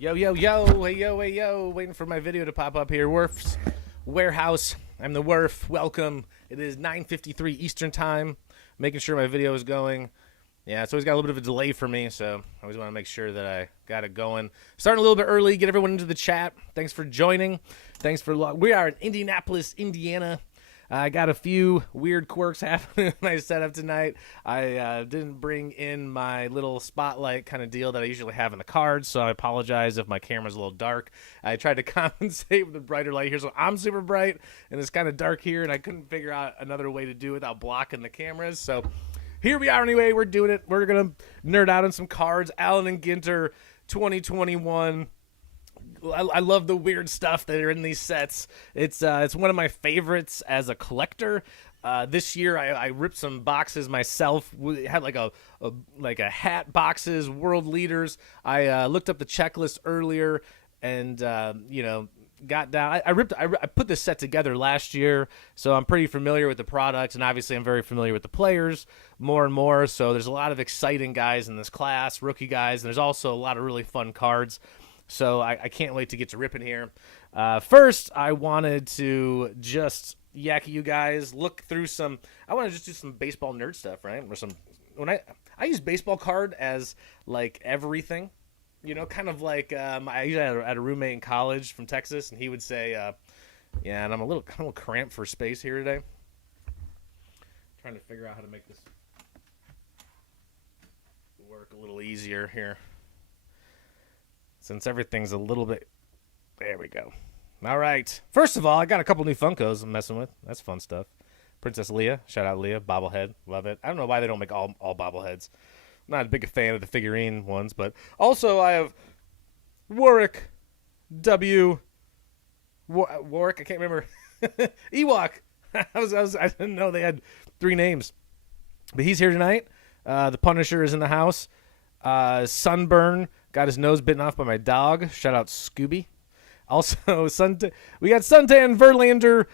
Yo, yo, yo, hey, yo, hey, yo. Waiting for my video to pop up here. Wuerfs Warehouse. I'm the Wuerf. Welcome. It is 9:53 Eastern Time. Making sure my video is going. Yeah, it's always got a little bit of a delay for me, so I always want to make sure that I got it going. Starting a little bit early, get everyone into the chat. Thanks for joining. We are in Indianapolis, Indiana. I got a few weird quirks happening in my setup tonight. I didn't bring in my little spotlight kind of deal that I usually have in the cards, so I apologize if my camera's a little dark. I tried to compensate with a brighter light here, so I'm super bright, and it's kind of dark here, and I couldn't figure out another way to do it without blocking the cameras, so here we are anyway. We're doing it. We're going to nerd out on some cards. Allen Ginter 2021. I love the weird stuff that are in these sets. It's one of my favorites as a collector. This year I ripped some boxes myself. We had like a hat boxes, world leaders. I looked up the checklist earlier and got down. I put this set together last year, so I'm pretty familiar with the product, and obviously I'm very familiar with the players more and more. So there's a lot of exciting guys in this class, rookie guys, and there's also a lot of really fun cards. So I can't wait to get to ripping here. First, I wanted to just yak you guys, look through some. I want to just do some baseball nerd stuff, right? Or when I use baseball card as like everything, kind of like I usually had a roommate in college from Texas, and he would say, "Yeah," and I'm a little cramped for space here today. Trying to figure out how to make this work a little easier here. Since everything's a little bit... There we go. All right. First of all, I got a couple new Funkos I'm messing with. That's fun stuff. Princess Leia. Shout out Leia. Bobblehead. Love it. I don't know why they don't make all bobbleheads. I'm not a big fan of the figurine ones, but also I have Warwick W. Warwick. I can't remember. Ewok. I didn't know they had 3 names. But he's here tonight. The Punisher is in the house. Sunburn got his nose bitten off by my dog. Shout out Scooby. Also, we got Suntan Verlander.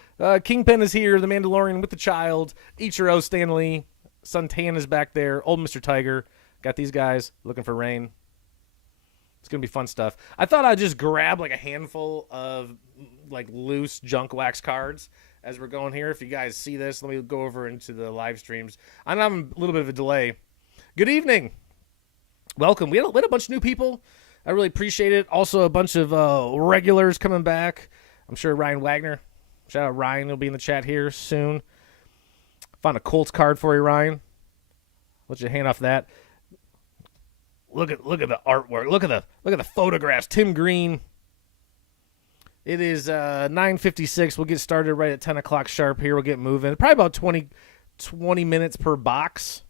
Kingpin is here. The Mandalorian with the child. Ichiro Stanley. Suntan is back there. Old Mr. Tiger. Got these guys looking for rain. It's going to be fun stuff. I thought I'd just grab like a handful of like loose junk wax cards as we're going here. If you guys see this, let me go over into the live streams. I'm having a little bit of a delay. Good evening. Welcome. We had a bunch of new people. I really appreciate it. Also, a bunch of regulars coming back. I'm sure Ryan Wagner. Shout out Ryan. He'll be in the chat here soon. Found a Colts card for you, Ryan. Let you hand off that. Look at the artwork. Look at the photographs. Tim Green. It is 9:56. We'll get started right at 10 o'clock sharp here. We'll get moving. Probably about 20 minutes per box.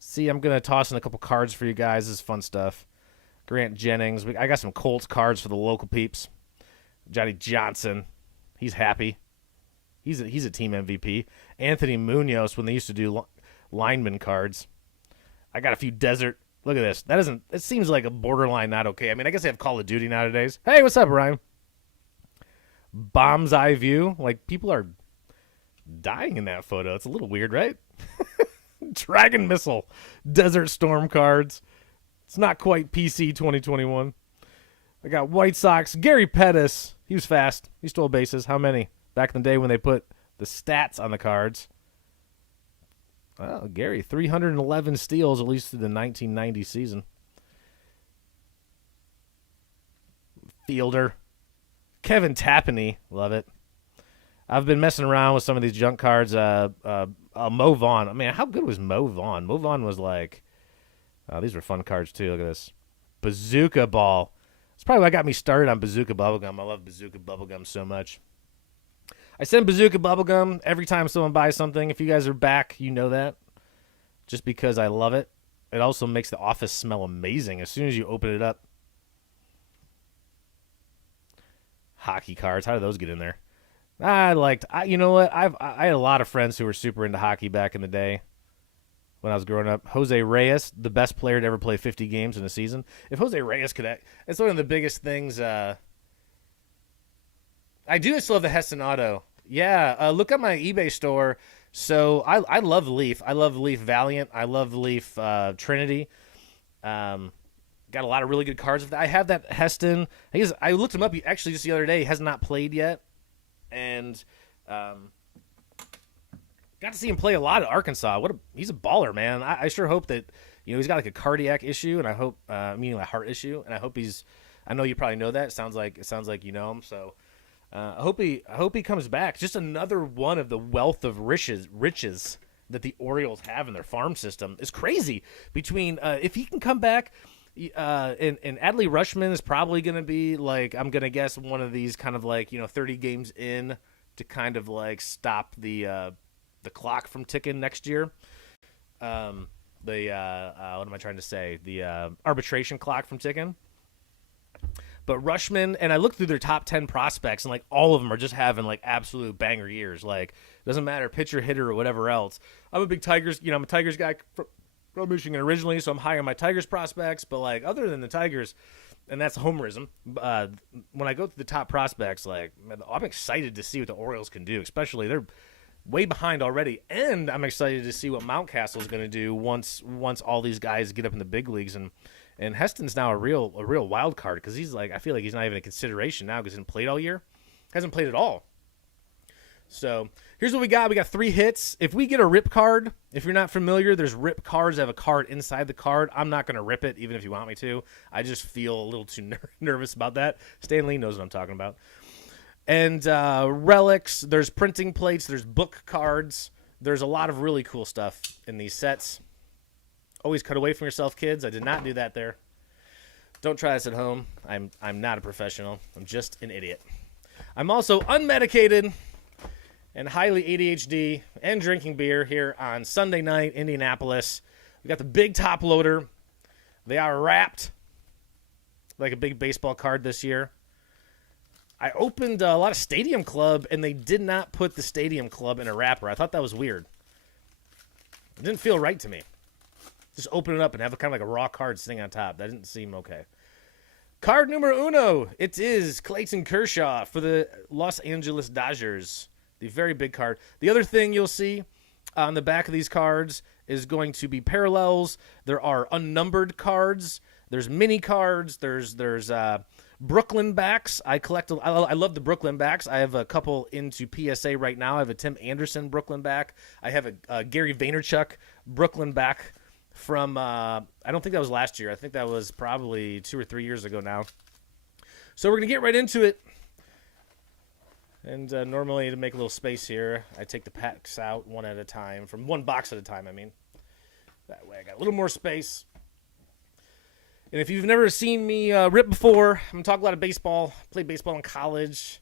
See, I'm going to toss in a couple cards for you guys. This is fun stuff. Grant Jennings. I got some Colts cards for the local peeps. Johnny Johnson. He's happy. He's a team MVP. Anthony Munoz when they used to do lineman cards. I got a few desert. Look at this. It seems like a borderline not okay. I mean, I guess they have Call of Duty nowadays. Hey, what's up, Ryan? Bomb's eye view. Like, people are dying in that photo. It's a little weird, right? Dragon Missile, Desert Storm cards. It's not quite PC 2021. I got White Sox, Gary Pettis. He was fast. He stole bases. How many? Back in the day when they put the stats on the cards. Oh, Gary, 311 steals, at least through the 1990 season. Fielder. Kevin Tapani. Love it. I've been messing around with some of these junk cards. Mo Vaughn. I mean, how good was Mo Vaughn? Mo Vaughn was like... these were fun cards, too. Look at this. Bazooka Ball. That's probably what got me started on Bazooka Bubblegum. I love Bazooka Bubblegum so much. I send Bazooka Bubblegum every time someone buys something. If you guys are back, you know that. Just because I love it. It also makes the office smell amazing as soon as you open it up. Hockey cards. How do those get in there? You know what? I had a lot of friends who were super into hockey back in the day when I was growing up. Jose Reyes, the best player to ever play 50 games in a season. If Jose Reyes could, it's one of the biggest things. I do still have the Heston Auto. Yeah, look at my eBay store. So I love Leaf. I love Leaf Valiant. I love Leaf Trinity. got a lot of really good cards. I have that Heston. I looked him up actually just the other day. He has not played yet, and got to see him play a lot at Arkansas. He's a baller, man. I sure hope that he's got like a cardiac issue, and I hope meaning a heart issue, and I hope he's. I know you probably know that. It sounds like you know him. So I hope he comes back. Just another one of the wealth of riches that the Orioles have in their farm system is crazy. Between if he can come back. And Adley Rutschman is probably going to be like, I'm going to guess, one of these kind of like 30 games in to kind of like stop the clock from ticking next year. What am I trying to say? The arbitration clock from ticking. But Rutschman, and I looked through their top 10 prospects, and like all of them are just having like absolute banger years. Like doesn't matter pitcher, hitter, or whatever else. I'm a big Tigers, I'm a Tigers guy from Michigan originally, so I'm high on my Tigers prospects. But like other than the Tigers, and that's homerism. When I go through the top prospects, like man, I'm excited to see what the Orioles can do. Especially they're way behind already, and I'm excited to see what Mountcastle is going to do once all these guys get up in the big leagues. And Heston's now a real wild card because he's like I feel like he's not even a consideration now because he hasn't played all year, hasn't played at all. So here's what we got. We got 3 hits. If we get a rip card, if you're not familiar, there's rip cards that have a card inside the card. I'm not going to rip it, even if you want me to. I just feel a little too nervous about that. Stan Lee knows what I'm talking about. And relics, there's printing plates, there's book cards. There's a lot of really cool stuff in these sets. Always cut away from yourself, kids. I did not do that there. Don't try this at home. I'm not a professional. I'm just an idiot. I'm also unmedicated and highly ADHD and drinking beer here on Sunday night, Indianapolis. We got the big top loader. They are wrapped like a big baseball card this year. I opened a lot of Stadium Club, and they did not put the Stadium Club in a wrapper. I thought that was weird. It didn't feel right to me. Just open it up and have kind of like a raw card sitting on top. That didn't seem okay. Card numero uno. It is Clayton Kershaw for the Los Angeles Dodgers. The very big card. The other thing you'll see on the back of these cards is going to be parallels. There are unnumbered cards. There's mini cards. There's Brooklyn backs. I love the Brooklyn backs. I have a couple into PSA right now. I have a Tim Anderson Brooklyn back. I have a Gary Vaynerchuk Brooklyn back from, I don't think that was last year. I think that was probably 2 or 3 years ago now. So we're going to get right into it. And normally to make a little space here, I take the packs out one at a time, from one box at a time, I mean. That way I got a little more space. And if you've never seen me rip before, I'm going to talk a lot of baseball. Played baseball in college.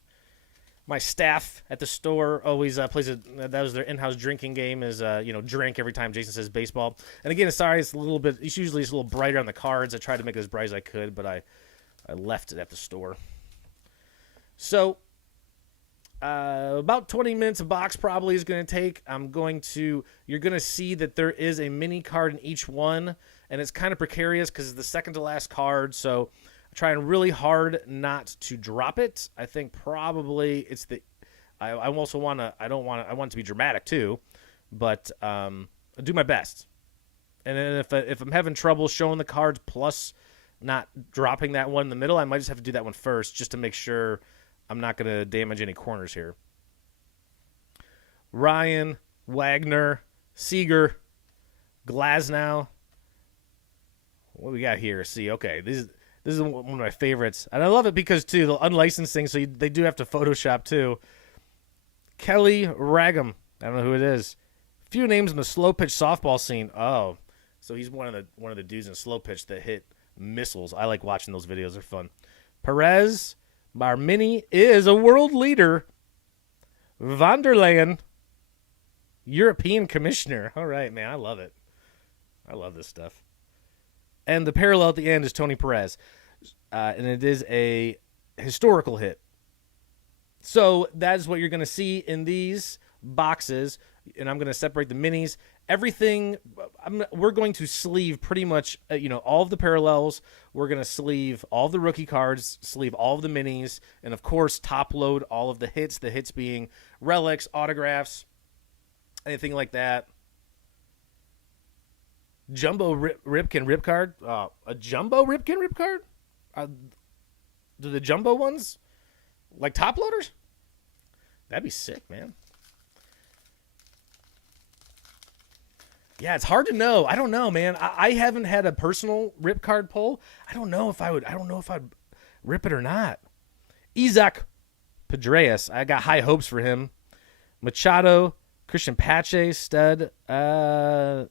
My staff at the store always plays that was their in-house drinking game is, drink every time Jason says baseball. And again, sorry, it's usually a little brighter on the cards. I tried to make it as bright as I could, but I left it at the store. So, about 20 minutes a box probably is going to take. You're going to see that there is a mini card in each one, and it's kind of precarious because it's the second to last card, so I'm trying really hard not to drop it. I think probably it's I also want to, I want it to be dramatic too, but I'll do my best. And then if I'm having trouble showing the cards plus not dropping that one in the middle, I might just have to do that one first just to make sure I'm not going to damage any corners here. Ryan, Wagner, Seager, Glasnow. What we got here? See, okay, this is one of my favorites, and I love it because too the unlicensing, so they do have to Photoshop too. Kelly Ragam, I don't know who it is. Few names in the slow pitch softball scene. Oh, so he's one of the dudes in slow pitch that hit missiles. I like watching those videos; they're fun. Perez. Our mini is a world leader. Vanderleyen, European commissioner. All right, man, I love it. I love this stuff. And the parallel at the end is Tony Perez. And it is a historical hit. So that is what you're going to see in these boxes. And I'm going to separate the minis. Everything, we're going to sleeve pretty much, all of the parallels. We're going to sleeve all of the rookie cards, sleeve all of the minis, and, of course, top load all of the hits being relics, autographs, anything like that. Jumbo Ripken rip card. A jumbo Ripken rip card? Do the jumbo ones like top loaders? That'd be sick, man. Yeah, it's hard to know. I don't know, man. I haven't had a personal rip card pull. I don't know if I'd rip it or not. Isaac Pedreas. I got high hopes for him. Machado, Christian Pache, stud. Yep.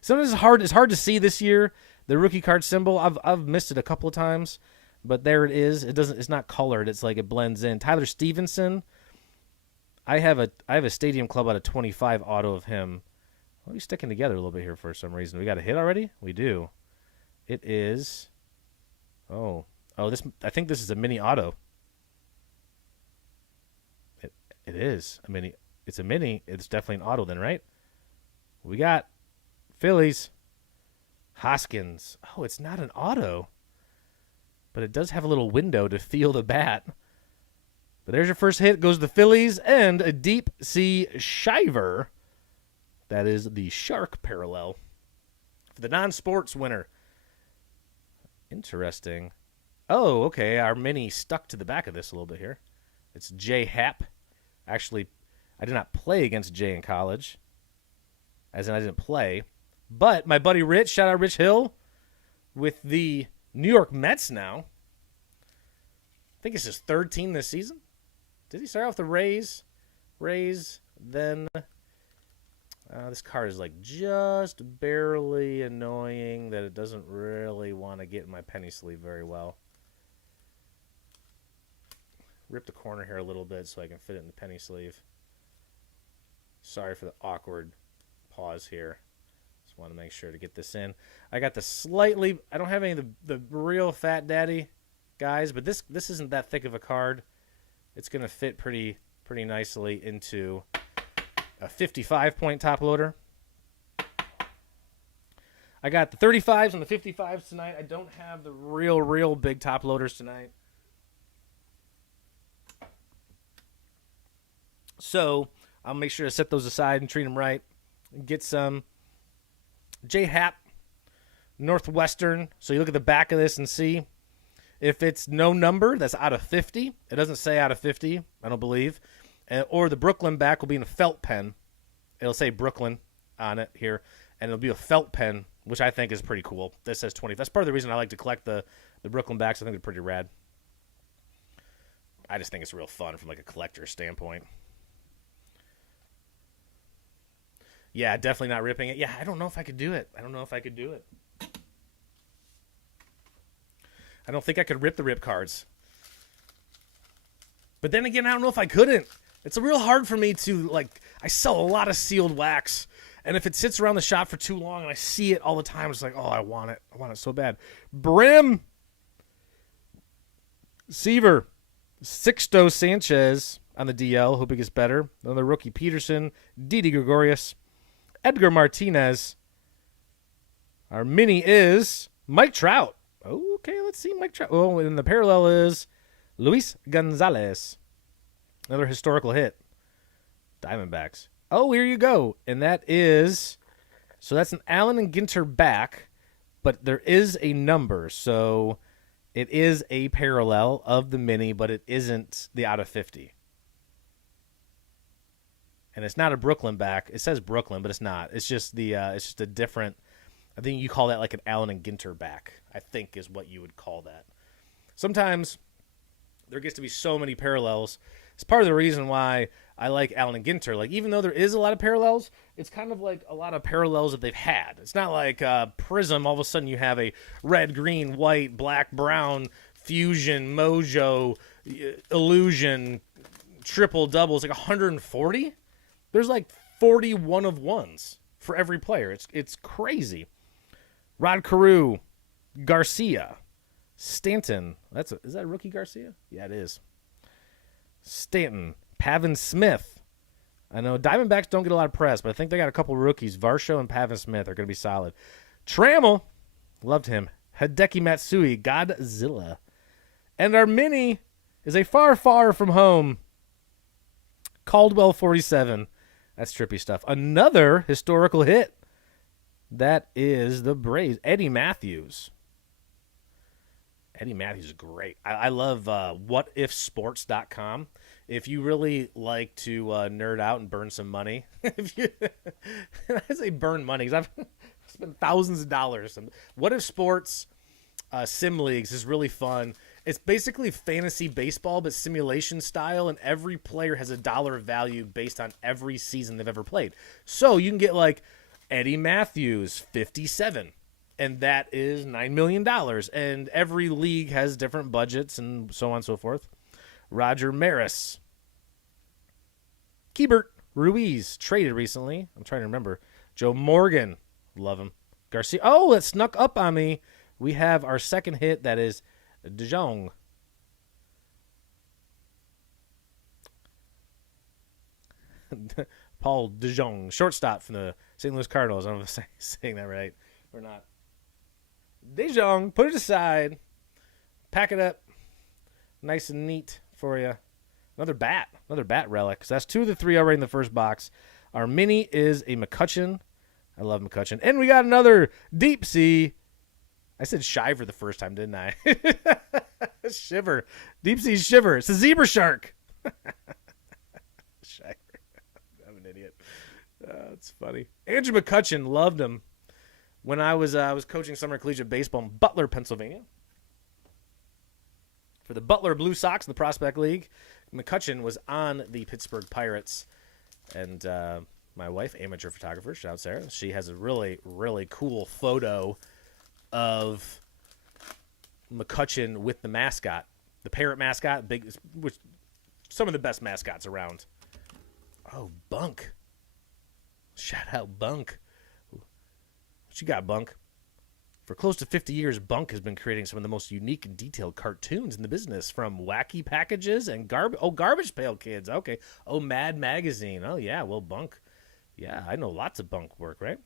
Sometimes it's hard to see this year. The rookie card symbol. I've missed it a couple of times, but there it is. It's not colored. It's like it blends in. Tyler Stevenson. I have a Stadium Club out of 25 auto of him. Well, he's sticking together a little bit here for some reason. We got a hit already? We do. It is. Oh, this. I think this is a mini auto. It is a mini. It's a mini. It's definitely an auto then, right? We got Phillies. Hoskins. Oh, it's not an auto. But it does have a little window to feel the bat. But there's your first hit. Goes the Phillies and a deep sea Shiver. That is the Shark parallel. For the non-sports winner. Interesting. Oh, okay. Our mini stuck to the back of this a little bit here. It's J Happ. Actually, I did not play against Jay in college. As in, I didn't play. But my buddy Rich, shout out Rich Hill, with the New York Mets now. I think it's his third team this season. Did he start off the Rays? Then this card is like just barely annoying that it doesn't really want to get in my penny sleeve very well. Rip the corner here a little bit so I can fit it in the penny sleeve. Sorry for the awkward pause here. Just want to make sure to get this in. I got the slightly... I don't have any of the real Fat Daddy guys, but this isn't that thick of a card. It's going to fit pretty nicely into a 55-point top loader. I got the 35s and the 55s tonight. I don't have the real big top loaders tonight. So I'll make sure to set those aside and treat them right. Get some J Happ Northwestern. So you look at the back of this and see if it's no number, that's out of 50. It doesn't say out of 50, I don't believe. Or the Brooklyn back will be in a felt pen. It'll say Brooklyn on it here, and it'll be a felt pen, which I think is pretty cool. This says 20. That's part of the reason I like to collect the Brooklyn backs. I think they're pretty rad. I just think it's real fun from like a collector standpoint. Yeah, definitely not ripping it. Yeah, I don't know if I could do it. I don't think I could rip the rip cards. But then again, I don't know if I couldn't. It's real hard for me to, like, I sell a lot of sealed wax. And if it sits around the shop for too long and I see it all the time, it's like, oh, I want it. I want it so bad. Brim. Seaver. Sixto Sanchez on the DL. Hope it gets better. Another rookie, Peterson. Didi Gregorius. Edgar Martinez. Our mini is Mike Trout. Oh, okay, let's see Mike Trout. Oh, and the parallel is Luis Gonzalez. Another historical hit. Diamondbacks. Oh, here you go. And that is, so that's an Allen and Ginter back, but there is a number. So it is a parallel of the mini, but it isn't the out of 50. And it's not a Brooklyn back. It says Brooklyn, but it's not. It's just it's just a different. I think you call that like an Allen and Ginter back. I think is what you would call that. Sometimes there gets to be so many parallels. It's part of the reason why I like Allen and Ginter. Like even though there is a lot of parallels, it's kind of like a lot of parallels that they've had. It's not like Prism. All of a sudden you have a red, green, white, black, brown fusion, mojo, illusion, triple doubles, like 140. There's like 41 of ones for every player. It's crazy. Rod Carew, Garcia, Stanton. Is that rookie Garcia? Yeah, it is. Stanton, Pavin Smith. I know Diamondbacks don't get a lot of press, but I think they got a couple rookies. Varsho and Pavin Smith are going to be solid. Trammell, loved him. Hideki Matsui, Godzilla. And our mini is a far, far from home Caldwell 47. That's trippy stuff. Another historical hit. That is the Braves. Eddie Matthews. Eddie Matthews is great. I love whatifsports.com. If you really like to nerd out and burn some money, if you, I say burn money because I've spent thousands of dollars. What If Sports Sim Leagues is really fun. It's basically fantasy baseball, but simulation style, and every player has a dollar of value based on every season they've ever played. So you can get like Eddie Matthews, 57, and that is $9 million. And every league has different budgets and so on and so forth. Roger Maris. Keibert Ruiz, traded recently. I'm trying to remember. Joe Morgan, love him. Garcia. Oh, it snuck up on me. We have our second hit, that is De Jong. Paul De Jong, shortstop from the St. Louis Cardinals. I don't know if I'm saying that right or not. De Jong, put it aside. Pack it up. Nice and neat for you. Another bat relic. So that's 2 of the 3 already in the first box. Our mini is a McCutchen. I love McCutchen. And we got another Deep Sea. I said Shiver the first time, didn't I? Shiver. Deep Sea Shiver. It's a zebra shark. Shiver. I'm an idiot. That's funny. Andrew McCutchen, loved him when I was coaching summer collegiate baseball in Butler, Pennsylvania. For the Butler Blue Sox in the Prospect League. McCutchen was on the Pittsburgh Pirates. And my wife, amateur photographer, shout out Sarah, she has a really, really cool photo of McCutchen with the mascot, the parrot mascot, which some of the best mascots around. Oh, Bunk. Shout out Bunk. What you got, Bunk? For close to 50 years, Bunk has been creating some of the most unique and detailed cartoons in the business, from wacky packages and Garbage Pail Kids. Okay. Oh, Mad Magazine. Oh, yeah. Well, Bunk. Yeah, I know lots of Bunk work, right?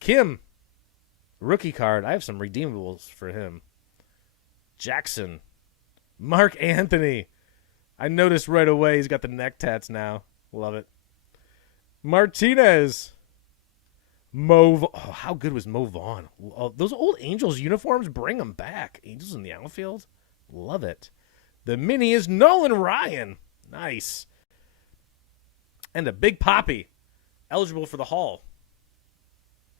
Kim. Rookie card. I have some redeemables for him. Jackson. Mark Anthony. I noticed right away he's got the neck tats now. Love it. Martinez. Oh, how good was Mo Vaughn? Oh, those old Angels uniforms, bring them back. Angels in the outfield. Love it. The mini is Nolan Ryan. Nice. And a Big Poppy. Eligible for the Hall.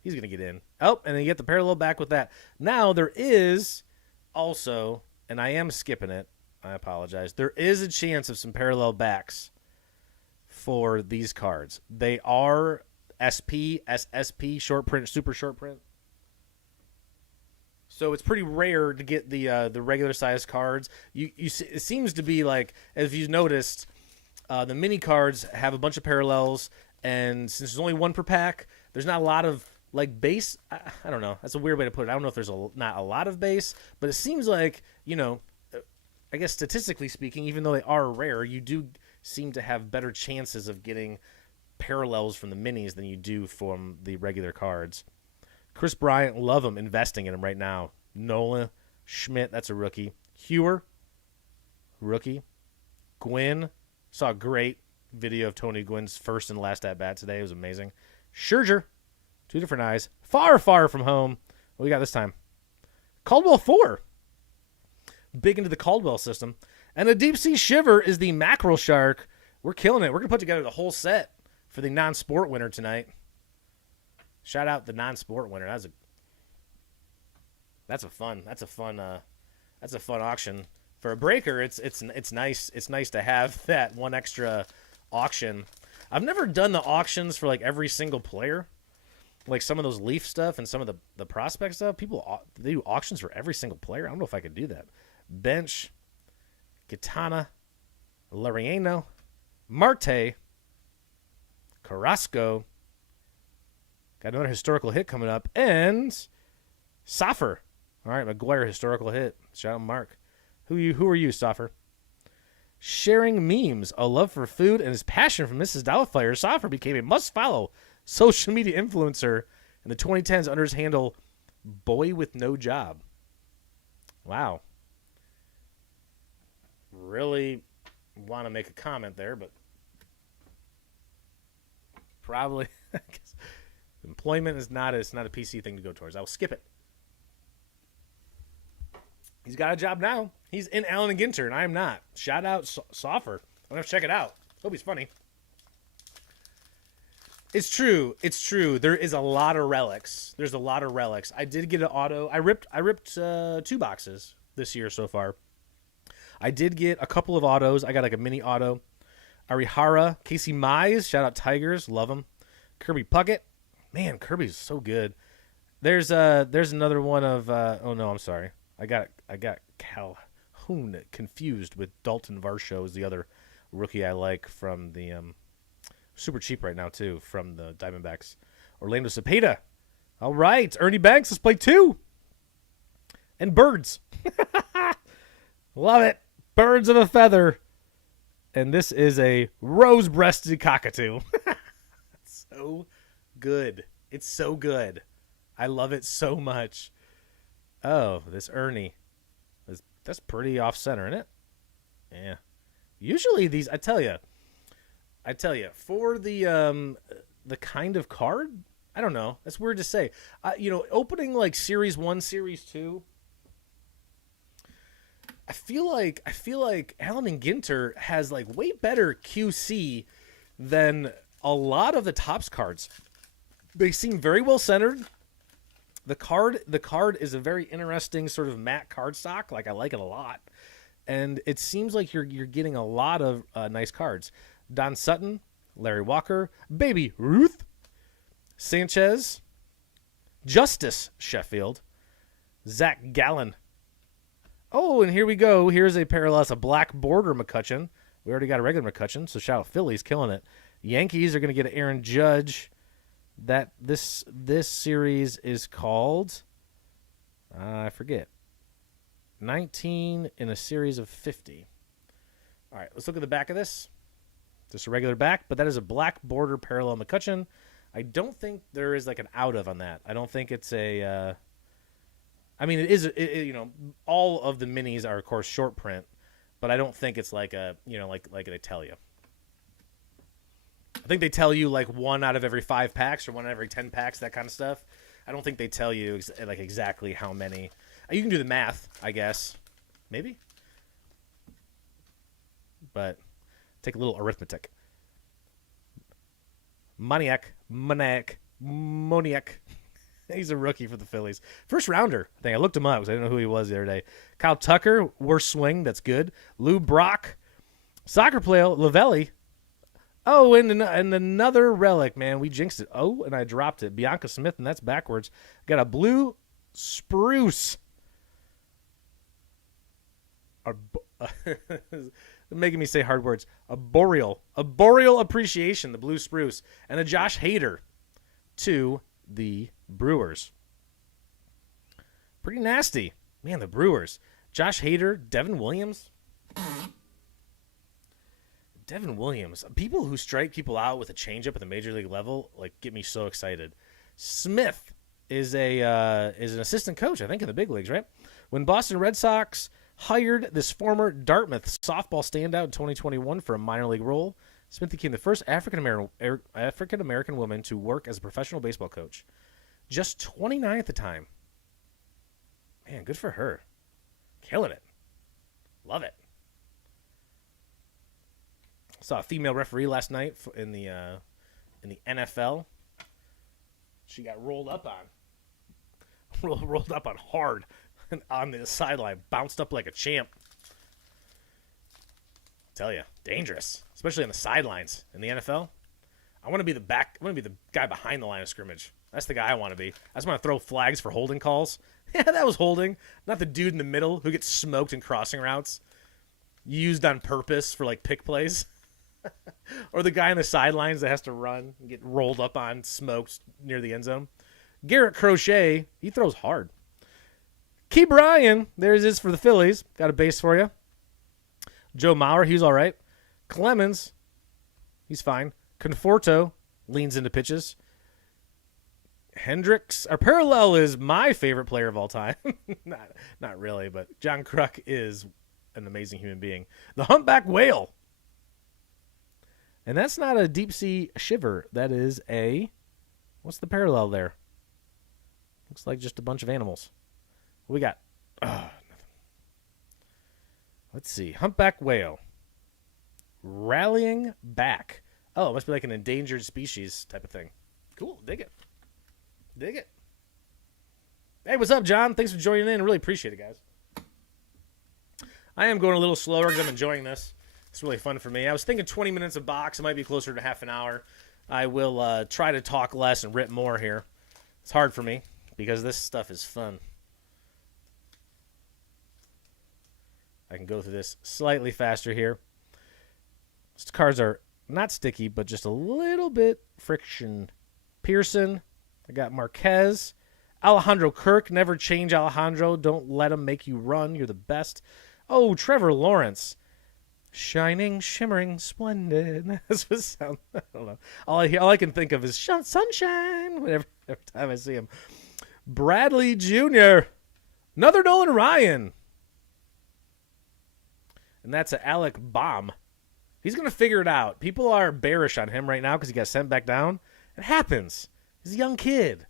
He's going to get in. Oh, and then you get the parallel back with that. Now, there is also, and I am skipping it, I apologize, there is a chance of some parallel backs for these cards. They are SP, SSP, short print, super short print. So it's pretty rare to get the regular size cards. It seems to be like, as you've noticed, the mini cards have a bunch of parallels, and since there's only one per pack, there's not a lot of like base. I don't know. That's a weird way to put it. I don't know if there's not a lot of base, but it seems like, I guess statistically speaking, even though they are rare, you do seem to have better chances of getting parallels from the minis than you do from the regular cards. Chris Bryant, love him, investing in him right now. Nola Schmidt, that's a rookie. Hewer, rookie. Gwynn, saw a great video of Tony Gwynn's first and last at bat today. It was amazing. Scherzer, 2 different eyes. Far, far from home. What we got this time? Caldwell 4. Big into the Caldwell system. And the Deep Sea Shiver is the mackerel shark. We're killing it. We're going to put together the whole set for the non-sport winner tonight. Shout out the non-sport winner. That's a fun auction. For a breaker, it's nice. It's nice to have that one extra auction. I've never done the auctions for like every single player. Like some of those Leaf stuff and some of the prospect stuff, they do auctions for every single player. I don't know if I could do that. Bench, Gitana, Lariano, Marte, Carrasco. Got another historical hit coming up. And Soffer. All right, McGuire historical hit. Shout out Mark. Who are you, Soffer? Sharing memes, a love for food, and his passion for Mrs. Doubtfire, Soffer became a must-follow social media influencer in the 2010s under his handle, Boy with No Job. Wow. Really want to make a comment there, but probably Employment is not it's not a PC thing to go towards. I will skip it. He's got a job now. He's in Allen Ginter, and I am not. Shout out Soffer. I'm going to check it out. Hope he's funny. It's true. It's true. There is a lot of relics. There's a lot of relics. I did get an auto. I ripped 2 boxes this year so far. I did get a couple of autos. I got like a mini auto. Arihara, Casey Mize, shout out Tigers, love him. Kirby Puckett. Man, Kirby's so good. There's another one of oh no, I'm sorry. I got Calhoun confused with Dalton Varsho is the other rookie I like from the super cheap right now too from the Diamondbacks. Orlando Cepeda. All right, Ernie Banks, let's play 2. And birds. Love it. Birds of a feather. And this is a rose-breasted cockatoo. So good. It's so good. I love it so much. Oh, this Ernie. That's pretty off-center, isn't it? Yeah. Usually these, I tell you, for the kind of card, I don't know. That's weird to say. Opening like Series 1, Series 2, I feel like Allen Ginter has like way better QC than a lot of the Topps cards. They seem very well centered. The card is a very interesting sort of matte card stock. Like I like it a lot, and it seems like you're getting a lot of nice cards. Don Sutton, Larry Walker, Baby Ruth, Sanchez, Justice Sheffield, Zach Gallen. Oh, and here we go. Here's a parallel, a black border McCutcheon. We already got a regular McCutcheon, so shout out Phillies, killing it. Yankees are going to get an Aaron Judge. That this series is called, I forget, 19 in a series of 50. All right, let's look at the back of this. Just a regular back, but that is a black border parallel McCutcheon. I don't think there is like an out of on that. I don't think it's a. I mean, it is. All of the minis are of course short print, but I don't think it's like a like they tell you. I think they tell you like 1 out of every 5 packs or 1 out of every 10 packs, that kind of stuff. I don't think they tell you like exactly how many. You can do the math, I guess, maybe, but take a little arithmetic. Moniak. He's a rookie for the Phillies. First rounder. I think I looked him up because I didn't know who he was the other day. Kyle Tucker, worst swing. That's good. Lou Brock. Soccer player, Lavelli. Oh, and another relic, man. We jinxed it. Oh, and I dropped it. Bianca Smith, and that's backwards. Got a blue spruce. Making me say hard words. A boreal appreciation, the blue spruce. And a Josh Hader to the Brewers. Pretty nasty. Man, the Brewers. Josh Hader, Devin Williams. Devin Williams. People who strike people out with a changeup at the major league level like get me so excited. Smith is an assistant coach, I think, in the big leagues, right? When Boston Red Sox hired this former Dartmouth softball standout in 2021 for a minor league role, Smith became the first African American woman to work as a professional baseball coach. Just 29 at the time. Man, good for her. Killing it. Love it. Saw a female referee last night in the NFL. She got rolled up on hard on the sideline, bounced up like a champ. Tell you, dangerous, especially on the sidelines in the NFL. I want to be the guy behind the line of scrimmage. That's the guy I want to be. I just want to throw flags for holding calls. Yeah, that was holding, not the dude in the middle who gets smoked in crossing routes, used on purpose for like pick plays. Or the guy on the sidelines that has to run and get rolled up on, smoked near the end zone. Garrett Crochet, he throws hard. Key Bryan, there's his for the Phillies. Got a base for you. Joe Mauer, he's all right. Clemens, he's fine. Conforto leans into pitches. Hendricks, our parallel is my favorite player of all time. not really, but John Kruk is an amazing human being. The Humpback Whale. And that's not a deep sea shiver. That is a What's the parallel there? Looks like just a bunch of animals. What we got? Nothing. Let's see. Humpback whale. Rallying back. Oh, it must be like an endangered species type of thing. Cool. Dig it. Dig it. Hey, what's up, John? Thanks for joining in. Really appreciate it, guys. I am going a little slower because I'm enjoying this. It's really fun for me. I was thinking 20 minutes a box. It might be closer to half an hour. I will try to talk less and rip more here. It's hard for me because this stuff is fun. I can go through this slightly faster here. These cards are not sticky, but just a little bit friction. Pearson. I got Marquez. Alejandro Kirk. Never change Alejandro. Don't let him make you run. You're the best. Oh, Trevor Lawrence. Shining, shimmering, splendid. That's what sound. I don't know. All I can think of is sunshine. Every time I see him. Bradley Jr. Another Nolan Ryan. And that's an Alec Baum. He's going to figure it out. People are bearish on him right now because he got sent back down. It happens. He's a young kid.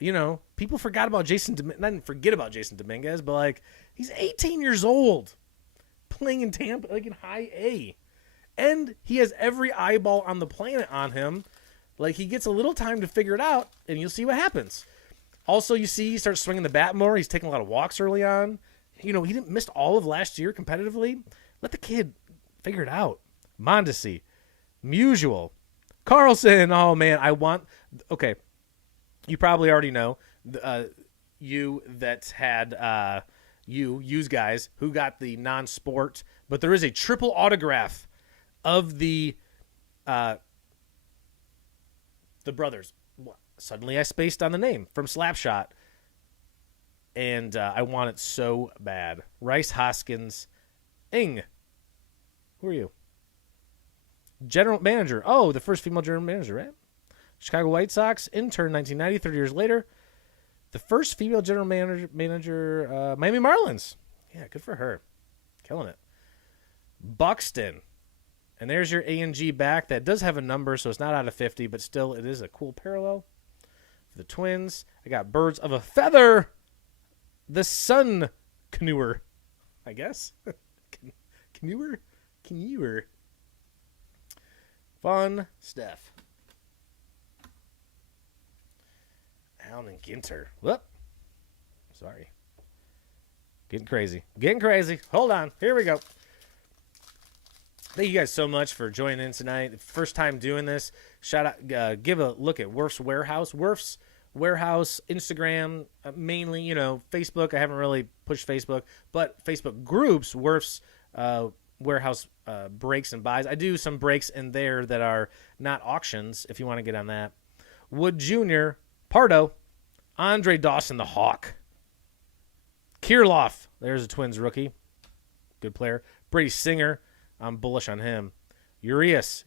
You know, people forgot about Jason Dominguez. Not forget about Jason Dominguez, but like, he's 18 years old. Playing in Tampa, like in high A. And he has every eyeball on the planet on him. Like, he gets a little time to figure it out, and you'll see what happens. Also, you see he starts swinging the bat more. He's taking a lot of walks early on. You know, he didn't miss all of last year competitively. Let the kid figure it out. Mondesi. Musial. Carlson. Oh, man, okay. You probably already know. You that had... use guys who got the non-sport, but there is a triple autograph of the brothers. Suddenly I spaced on the name from Slapshot, and I want it so bad. Rice Hoskins. Ing. Who are you? General manager. Oh, the first female general manager, right? Chicago White Sox, intern 1990, 30 years later. The first female general manager, Miami Marlins. Yeah, good for her. Killing it. Buxton. And there's your A&G back. That does have a number, so it's not out of 50, but still, it is a cool parallel. For the Twins, I got Birds of a Feather. The Sun Canoer, I guess. Canoer. Fun stuff. Allen Ginter. Whoop. Sorry. Getting crazy. Hold on. Here we go. Thank you guys so much for joining in tonight. First time doing this. Shout out. Give a look at Wuerfs Warehouse. Wuerfs Warehouse, Instagram, mainly, Facebook. I haven't really pushed Facebook, but Facebook groups, Wuerfs Warehouse breaks and buys. I do some breaks in there that are not auctions if you want to get on that. Wood Jr., Pardo, Andre Dawson, the Hawk. Kirilloff, there's a Twins rookie. Good player. Brady Singer, I'm bullish on him. Urias,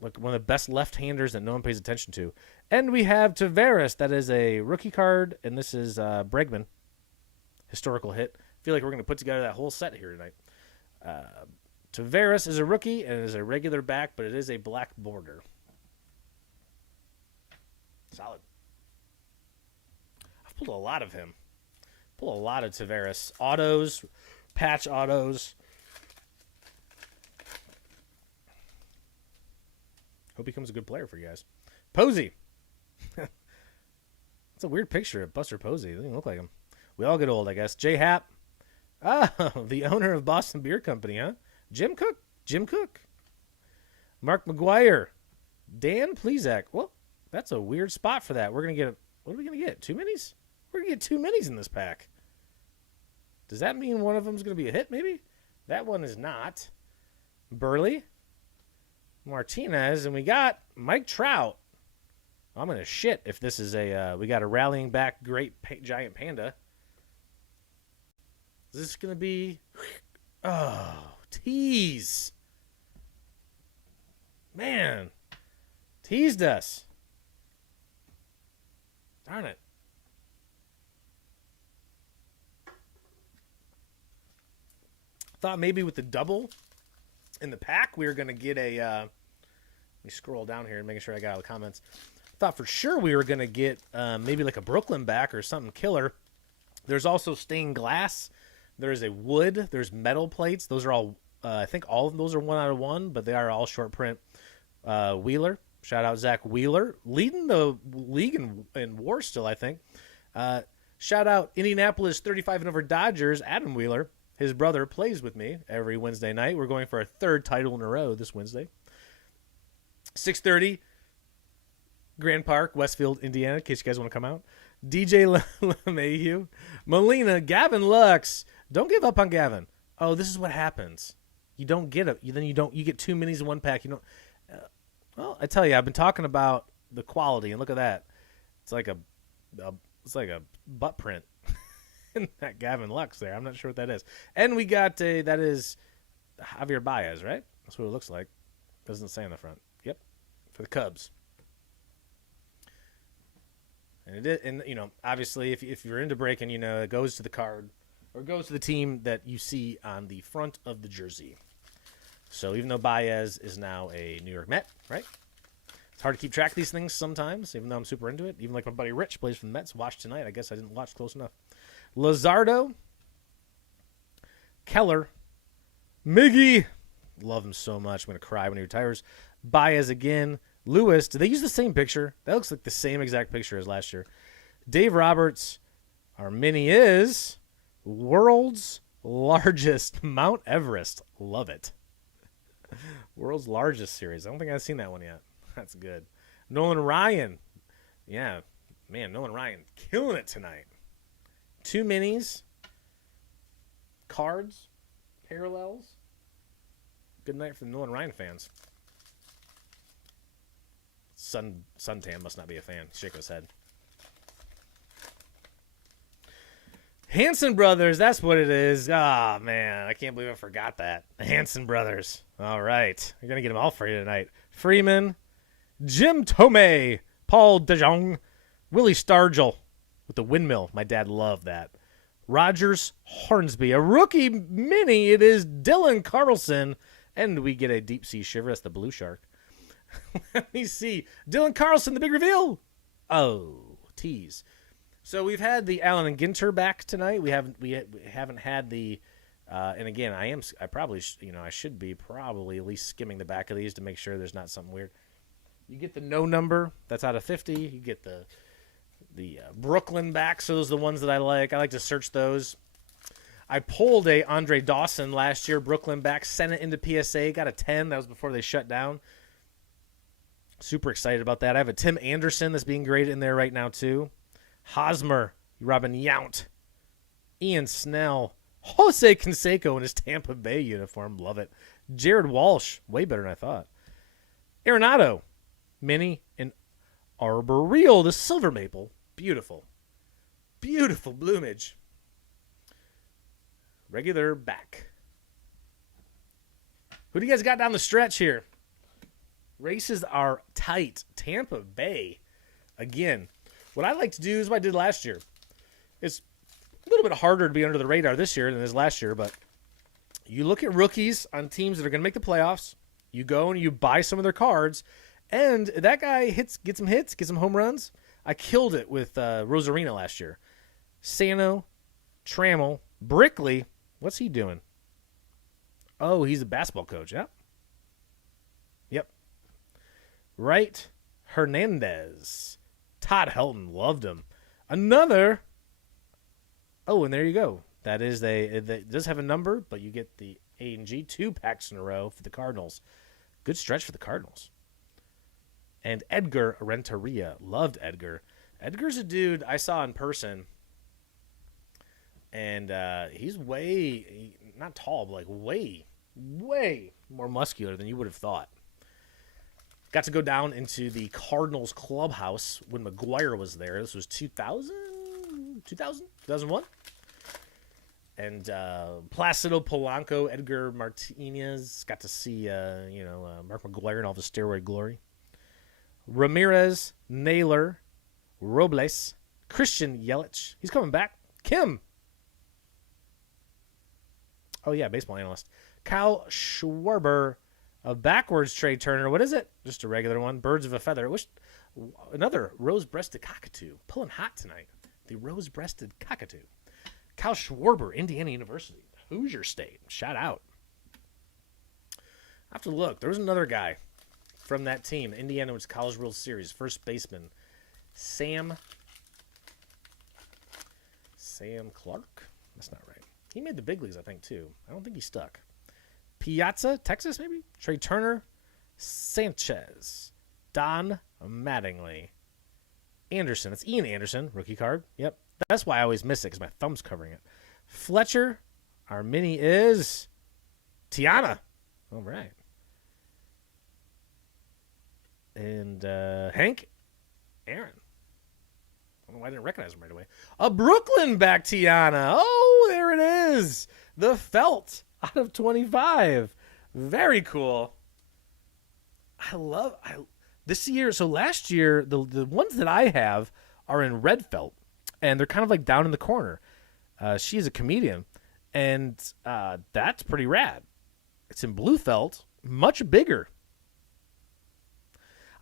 look, one of the best left-handers that no one pays attention to. And we have Tavares, that is a rookie card, and this is Bregman. Historical hit. I feel like we're going to put together that whole set here tonight. Tavares is a rookie and is a regular back, but it is a black border. Solid. I've pulled a lot of him. Pull a lot of Tavares. Autos, patch autos. Hope he becomes a good player for you guys. Posey. It's a weird picture of Buster Posey. It doesn't look like him. We all get old, I guess. J. Happ. Oh, the owner of Boston Beer Company, huh? Jim Cook. Mark McGuire. Dan Plesac. Well, that's a weird spot for that. We're going to get, what are we going to get? 2 minis? We're going to get 2 minis in this pack. Does that mean one of them is going to be a hit, maybe? That one is not. Burley. Martinez. And we got Mike Trout. I'm going to shit if this is we got a rallying back great giant panda. Is this going to be, tease. Man, teased us. Darn it. Thought maybe with the double in the pack we were going to get a, let me scroll down here and making sure I got all the comments. Thought for sure we were going to get maybe like a Brooklyn back or something killer. There's also stained glass. There's a wood. There's metal plates. Those are all, I think all of those are 1 out of 1, but they are all short print. Wheeler. Shout out Zach Wheeler. Leading the league in WAR still, I think. Shout out Indianapolis 35 and over Dodgers, Adam Wheeler. His brother plays with me every Wednesday night. We're going for a 3rd title in a row this Wednesday. 6:30, Grand Park, Westfield, Indiana, in case you guys want to come out. DJ LeMahieu, Molina, Gavin Lux. Don't give up on Gavin. Oh, this is what happens. You don't get it. You get 2 minis in 1 pack. You don't. Well, I tell you, I've been talking about the quality, and look at that. It's like a butt print in that Gavin Lux there. I'm not sure what that is. And we got that is Javier Baez, right? That's what it looks like. Doesn't say on the front. Yep, for the Cubs. And obviously, if you're into breaking, it goes to the card or goes to the team that you see on the front of the jersey. So even though Baez is now a New York Met, right? It's hard to keep track of these things sometimes, even though I'm super into it. Even like my buddy Rich plays for the Mets, watched tonight. I guess I didn't watch close enough. Luzardo, Keller, Miggy, love him so much. I'm going to cry when he retires. Baez again. Lewis, did they use the same picture? That looks like the same exact picture as last year. Dave Roberts, our mini is world's largest Mount Everest. Love it. World's largest series. I don't think I've seen that one yet. That's good. Nolan Ryan. Yeah, man, Nolan Ryan killing it tonight. 2 minis. Cards. Parallels. Good night for the Nolan Ryan fans. Suntan must not be a fan. Shake his head. Hanson Brothers, that's what it is. Ah, man, I can't believe I forgot that. The Hanson Brothers. All right. We're going to get them all for you tonight. Freeman, Jim Tomei, Paul DeJong, Willie Stargell with the windmill. My dad loved that. Rogers Hornsby, a rookie mini. It is Dylan Carlson. And we get a deep sea shiver. That's the Blue Shark. Let me see. Dylan Carlson, the big reveal. Oh, tease. So we've had the Allen and Ginter back tonight. We haven't had the, and again, I should be probably at least skimming the back of these to make sure there's not something weird. You get the no number. That's out of 50. You get the Brooklyn back. So those are the ones that I like. I like to search those. I pulled a Andre Dawson last year, Brooklyn back, sent it into PSA, got a 10. That was before they shut down. Super excited about that. I have a Tim Anderson that's being graded in there right now, too. Hosmer, Robin Yount, Ian Snell, Jose Canseco in his Tampa Bay uniform. Love it. Jared Walsh, way better than I thought. Arenado, Mini, and Arboreal, the Silver Maple. Beautiful. Beautiful bloomage. Regular back. Who do you guys got down the stretch here? Races are tight. Tampa Bay. Again, what I like to do is what I did last year. It's a little bit harder to be under the radar this year than it is last year, but you look at rookies on teams that are going to make the playoffs. You go and you buy some of their cards, and that guy gets some hits, gets some home runs. I killed it with Rosarina last year. Sano, Trammell, Brickley. What's he doing? Oh, he's a basketball coach. Yeah. Yep. Right. Hernandez. Todd Helton. Loved him. Another. Oh, and there you go. That is it does have a number, but you get the A and G 2 packs in a row for the Cardinals. Good stretch for the Cardinals. And Edgar Renteria. Loved Edgar. Edgar's a dude I saw in person. And he's not tall, but like way more muscular than you would have thought. Got to go down into the Cardinals clubhouse when McGuire was there. This was 2001. And Placido Polanco, Edgar Martinez. Got to see, Mark McGuire in all of his steroid glory. Ramirez, Naylor, Robles, Christian Yelich. He's coming back. Kim. Oh, yeah, baseball analyst. Kyle Schwarber, a backwards trade Turner. What is it? Just a regular one. Birds of a feather. Another rose-breasted cockatoo. Pulling hot tonight. The rose-breasted cockatoo. Kyle Schwarber, Indiana University. Hoosier State. Shout out. I have to look. There was another guy from that team. Indiana was College World Series. First baseman. Sam Clark? That's not right. He made the big leagues, I think, too. I don't think he stuck. Piazza, Texas, maybe? Trey Turner. Sanchez. Don Mattingly. Anderson. It's Ian Anderson, rookie card. Yep. That's why I always miss it, because my thumb's covering it. Fletcher. Our mini is Tiana. All right. And Hank Aaron. I don't know why I didn't recognize him right away. A Brooklyn back Tiana. Oh, there it is. The felt out of 25. Very cool. This year. So last year, the ones that I have are in red felt, and they're kind of like down in the corner. She's a comedian, and that's pretty rad. It's in blue felt, much bigger.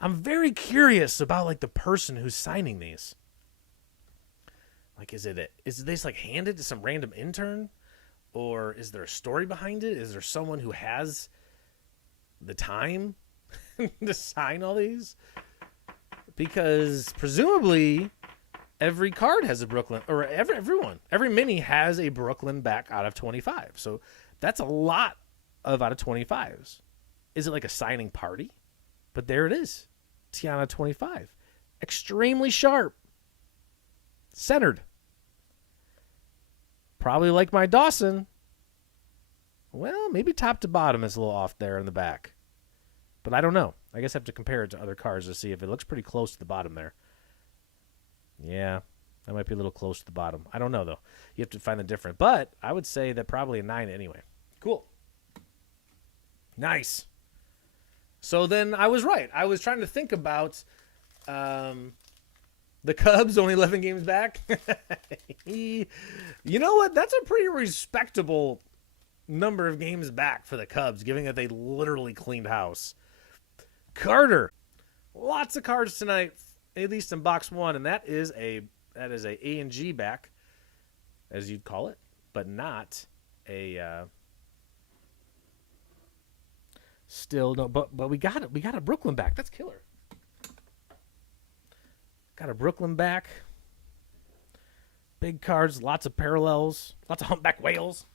I'm very curious about like the person who's signing these. Like, is this like handed to some random intern, or is there a story behind it? Is there someone who has the time to sign all these? Because presumably every card has a Brooklyn, or every mini has a Brooklyn back out of 25. So that's a lot of out of 25s. Is it like a signing party? But there it is. Tiana 25. Extremely sharp. Centered. Probably like my Dawson. Well, maybe top to bottom is a little off there in the back. But I don't know. I guess I have to compare it to other cards to see if it looks pretty close to the bottom there. Yeah, that might be a little close to the bottom. I don't know, though. You have to find the difference. But I would say that probably a 9 anyway. Cool. Nice. So then I was right. I was trying to think about the Cubs, only 11 games back. You know what? That's a pretty respectable number of games back for the Cubs, given that they literally cleaned house. Carter. Lots of cards tonight, at least in box one, and that is a A and G back, as you'd call it, but not a still no, but we got it. We got a Brooklyn back. That's killer. Got a Brooklyn back. Big cards, lots of parallels, lots of humpback whales.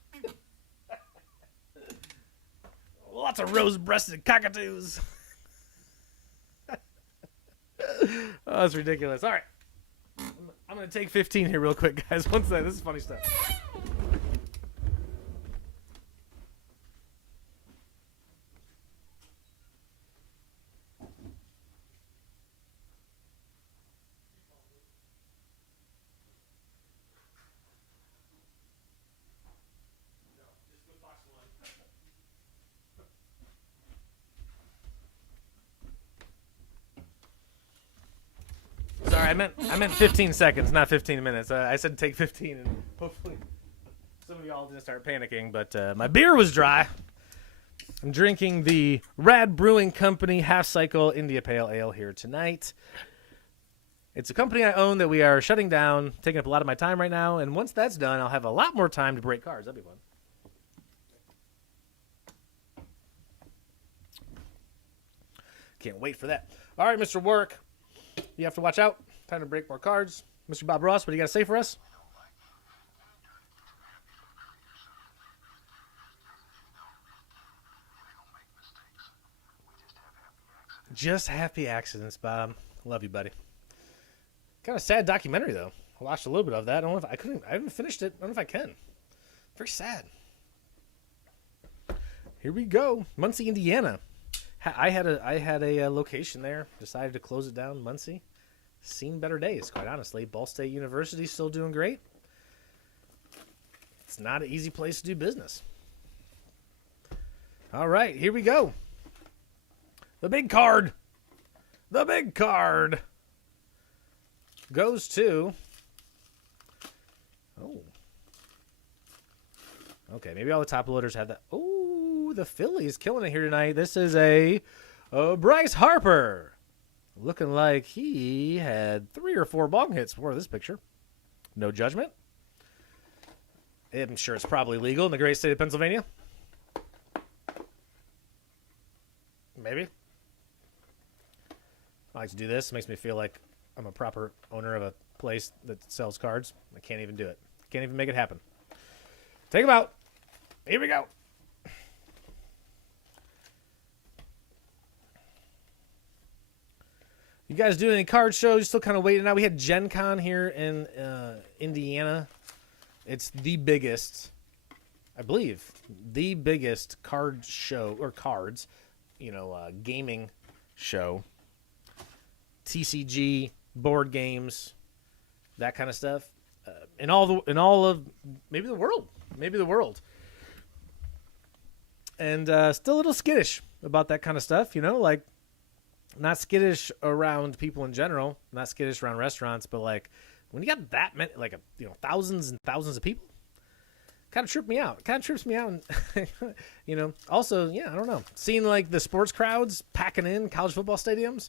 Lots of rose-breasted cockatoos. Oh, that's ridiculous. All right. I'm going to take 15 here real quick, guys. One second. This is funny stuff. Sorry, I meant 15 seconds, not 15 minutes. I said take 15, and hopefully some of y'all didn't start panicking. But my beer was dry. I'm drinking the Rad Brewing Company Half Cycle India Pale Ale here tonight. It's a company I own that we are shutting down, taking up a lot of my time right now. And once that's done, I'll have a lot more time to break cards. That'd be fun. Can't wait for that. All right, Mr. Work. You have to watch out. Time to break more cards. Mr. Bob Ross, what do you got to say for us? Just happy accidents, Bob. Love you, buddy. Kind of sad documentary, though. I watched a little bit of that. I don't know if I haven't finished it. I don't know if I can. Very sad. Here we go. Muncie, Indiana. I had a location there. Decided to close it down. Muncie. Seen better days, quite honestly. Ball State University still doing great. It's not an easy place to do business. All right, here we go. The big card. The big card goes to... Oh. Okay, maybe all the top loaders have that. Oh, the Phillies killing it here tonight. This is a Bryce Harper. looking like he had 3 or 4 bong hits before this picture. No judgment. I'm sure it's probably legal in the great state of Pennsylvania. Maybe. I like to do this. It makes me feel like I'm a proper owner of a place that sells cards. I can't even do it. Can't even make it happen. Take them out. Here we go. You guys doing any card shows? Still kind of waiting out. We had Gen Con here in Indiana. It's the biggest, I believe, the biggest card show, or cards, gaming show. TCG, board games, that kind of stuff. In all of maybe the world. And still a little skittish about that kind of stuff, like not skittish around people in general, not skittish around restaurants, but like when you got that many, like thousands and thousands of people, kind of trips me out. And, also, I don't know, seeing like the sports crowds packing in college football stadiums,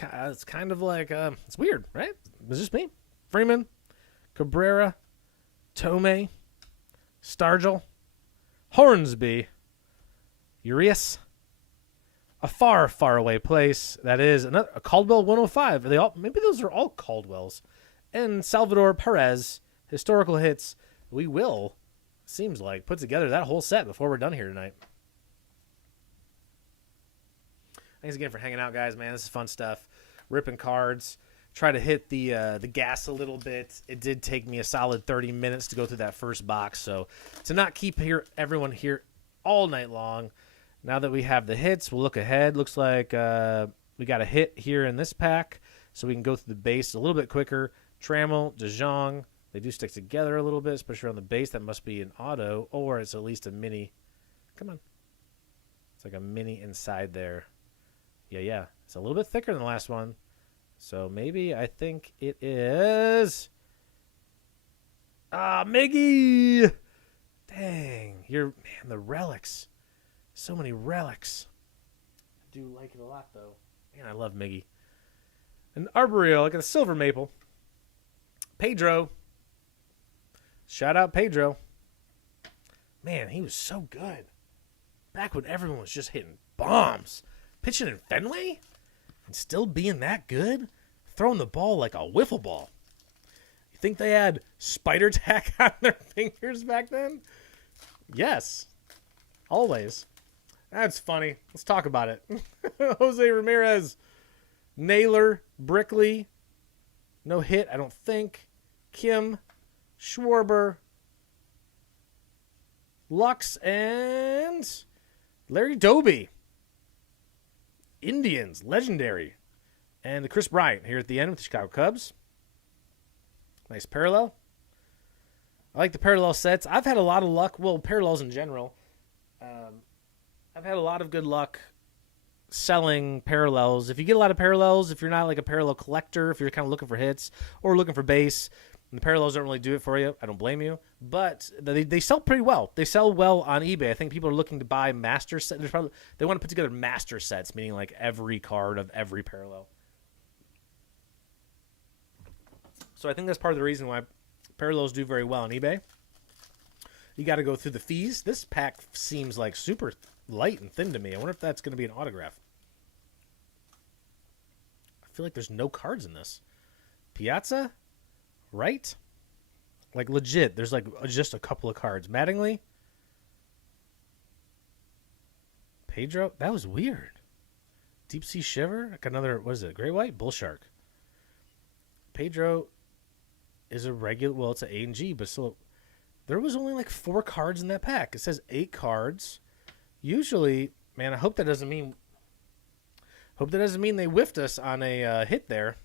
it's kind of like it's weird, right? It's just me. Freeman, Cabrera, Tomei, Stargell, Hornsby, Urias, a far, far away place that is a Caldwell 105. Maybe those are all Caldwells, and Salvador Perez. Historical hits. We will, seems like, put together that whole set before we're done here tonight. Thanks again for hanging out, guys. Man, this is fun stuff. Ripping cards. Try to hit the gas a little bit. It did take me a solid 30 minutes to go through that first box. So to not keep everyone here all night long, now that we have the hits, we'll look ahead. Looks like we got a hit here in this pack, so we can go through the base a little bit quicker. Trammell, DeJong, they do stick together a little bit, especially on the base. That must be an auto, or it's at least a mini. Come on. It's like a mini inside there. Yeah. It's a little bit thicker than the last one. So maybe I think it is. Miggy! Dang. The relics. So many relics. I do like it a lot, though. Man, I love Miggy. An Arboreal, like a silver maple. Pedro. Shout out Pedro. Man, he was so good. Back when everyone was just hitting bombs. Pitching in Fenway? And still being that good? Throwing the ball like a wiffle ball. You think they had spider tack on their fingers back then? Yes. Always. That's funny. Let's talk about it. Jose Ramirez. Naylor. Brickley. No hit, I don't think. Kim. Schwarber. Lux. And Larry Doby. Indians. Legendary. And the Chris Bryant here at the end with the Chicago Cubs. Nice parallel. I like the parallel sets. I've had a lot of luck. Well, parallels in general. I've had a lot of good luck selling parallels. If you get a lot of parallels, if you're not like a parallel collector, if you're kind of looking for hits or looking for base, and the parallels don't really do it for you, I don't blame you. But they sell pretty well. They sell well on eBay. I think people are looking to buy master sets. They want to put together master sets, meaning like every card of every parallel. So I think that's part of the reason why parallels do very well on eBay. You got to go through the fees. This pack seems like super light and thin to me. I wonder if that's going to be an autograph. I feel like there's no cards in this. Piazza? Right? Like legit, there's like just a couple of cards. Mattingly? Pedro? That was weird. Deep Sea Shiver? Like another, what is it? Great White? Bull Shark. Pedro is a regular, well, it's an A and G, but still, there was only like 4 cards in that pack. It says 8 cards. Usually, man, I hope that doesn't mean they whiffed us on a hit there.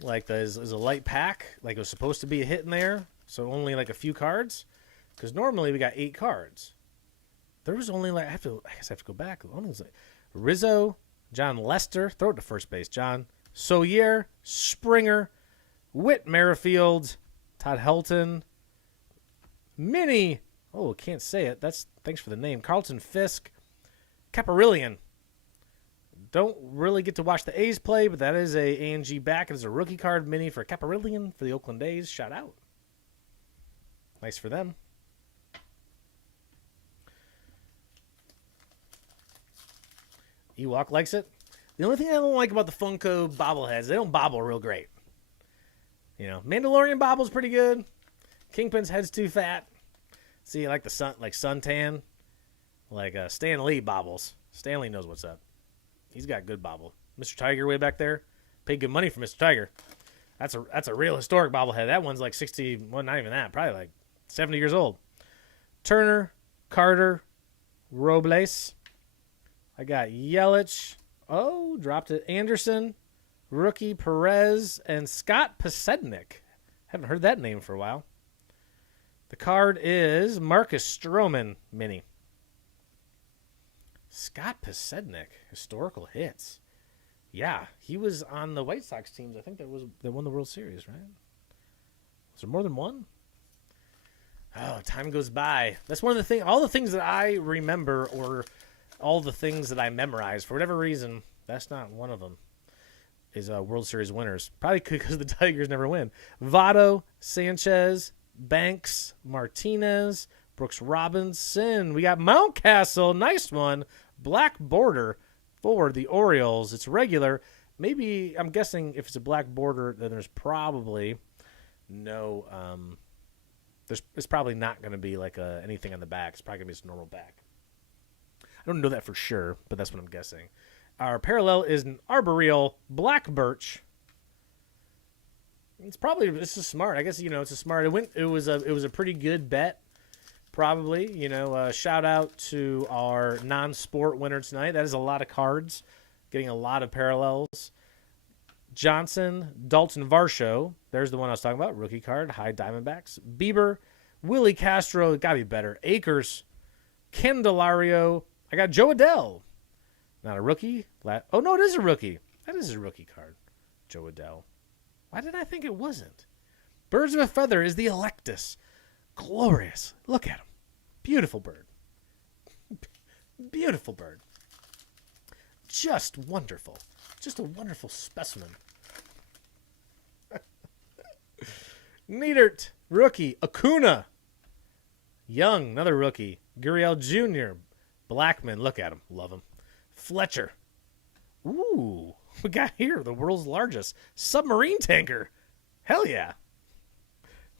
Like there's a light pack, like it was supposed to be a hit in there, so only like a few cards. Because normally we got 8 cards. There was only like I guess I have to go back. Rizzo, John Lester, throw it to first base, John. Sawyer, Springer, Whit Merrifield, Todd Helton, Minnie. Oh, can't say it. Thanks for the name. Carlton Fisk, Caparillion. Don't really get to watch the A's play, but that is a ANG back. It is a rookie card mini for Caparillion for the Oakland A's. Shout out. Nice for them. Ewok likes it. The only thing I don't like about the Funko bobbleheads, they don't bobble real great. You know, Mandalorian bobble's pretty good. Kingpin's head's too fat. See, like the suntan, like Stan Lee bobbles. Stan Lee knows what's up. He's got good bobble. Mr. Tiger way back there, paid good money for Mr. Tiger. That's a real historic bobblehead. That one's like 60. Well, not even that. Probably like 70 years old. Turner, Carter, Robles. I got Yelich. Oh, dropped it. Anderson, rookie Perez, and Scott Pasednik. Haven't heard that name for a while. The card is Marcus Stroman mini. Scott Pasednik, historical hits. Yeah, he was on the White Sox teams. I think that won the World Series, right? Was there more than one? Oh, time goes by. That's one of the things. All the things that I remember, or all the things that I memorize, for whatever reason, that's not one of them. Is World Series winners. Probably because the Tigers never win. Votto, Sanchez, Banks, Martinez, Brooks Robinson. We got Mountcastle. Nice one. Black border for the Orioles. It's regular. Maybe, I'm guessing if it's a black border, then there's probably no, it's probably not going to be like anything on the back. It's probably going to be just a normal back. I don't know that for sure, but that's what I'm guessing. Our parallel is an arboreal black birch. This is smart. I guess, it's a smart. It was a pretty good bet. Probably, shout out to our non-sport winner tonight. That is a lot of cards, getting a lot of parallels. Johnson, Dalton Varsho. There's the one I was talking about. Rookie card, high Diamondbacks. Bieber, Willie Castro. Got to be better. Akers, Candelario. I got Joe Adell. Not a rookie. Oh, no, it is a rookie. That is a rookie card. Joe Adell. Why did I think it wasn't? Birds of a Feather is the Electus. Glorious. Look at him. Beautiful bird. Beautiful bird. Just wonderful. Just a wonderful specimen. Neidert, rookie. Acuna. Young, another rookie. Gurriel Jr. Blackman, look at him. Love him. Fletcher. Ooh, we got here the world's largest submarine tanker. Hell yeah.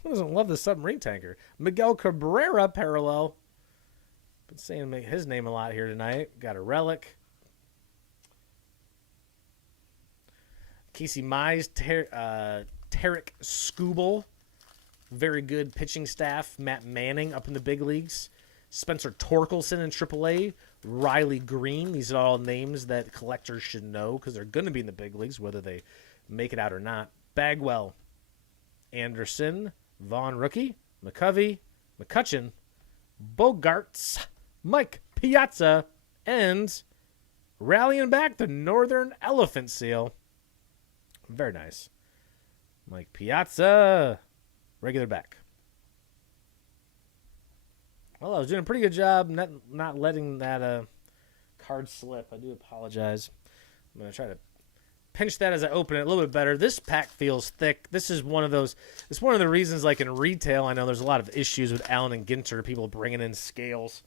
Who doesn't love the submarine tanker? Miguel Cabrera parallel. Been saying his name a lot here tonight. Got a relic. Casey Mize, Tarek Skubal. Very good pitching staff. Matt Manning up in the big leagues. Spencer Torkelson in AAA. Riley Green. These are all names that collectors should know because they're going to be in the big leagues, whether they make it out or not. Bagwell. Anderson. Vaughn rookie. McCovey. McCutcheon. Bogarts. Mike Piazza. And rallying back the Northern Elephant Seal. Very nice. Mike Piazza. Regular back. Well, I was doing a pretty good job not letting that card slip. I do apologize. I'm going to try to pinch that as I open it a little bit better. This pack feels thick. This is one of those. It's one of the reasons, like in retail, I know there's a lot of issues with Allen and Ginter. People bringing in scales,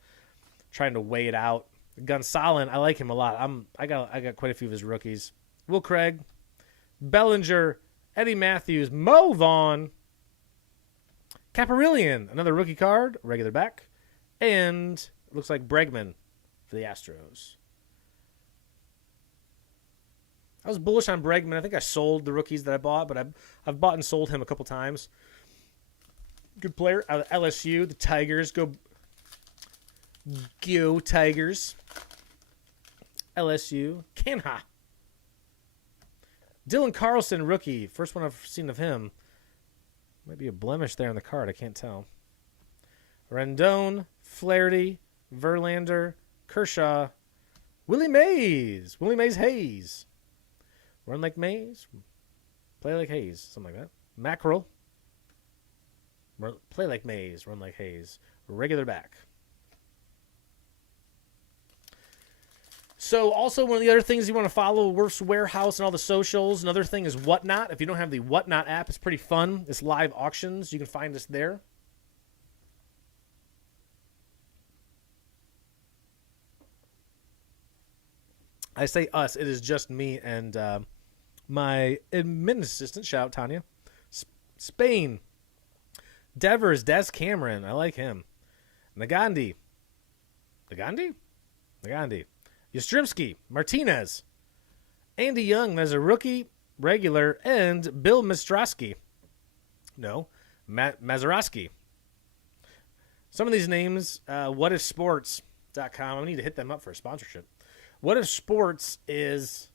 trying to weigh it out. Gonsolin, I like him a lot. I got quite a few of his rookies. Will Craig, Bellinger, Eddie Matthews, Mo Vaughn, Caparillion, another rookie card, regular back, and it looks like Bregman for the Astros. I was bullish on Bregman. I think I sold the rookies that I bought, but I've bought and sold him a couple times. Good player out of LSU. The Tigers go Tigers. LSU. Canha. Dylan Carlson, rookie. First one I've seen of him. Might be a blemish there on the card. I can't tell. Rendon, Flaherty, Verlander, Kershaw, Willie Mays. Willie Mays Hayes. Run like Mays. Play like Hayes. Something like that. Mackerel. Play like Mays. Run like Hayes. Regular back. So also one of the other things you want to follow, Wuerfs Warehouse and all the socials. Another thing is Whatnot. If you don't have the Whatnot app, it's pretty fun. It's live auctions. You can find us there. I say us. It is just me and my admin assistant. Shout out Tanya. Spain. Devers. Des Cameron. I like him. Nagandi. Yastrzemski. Martinez. Andy Young. There's a rookie, regular, and Bill Mistrowski. No. Mazeroski. Some of these names, whatifsports.com. I need to hit them up for a sponsorship. What If Sports is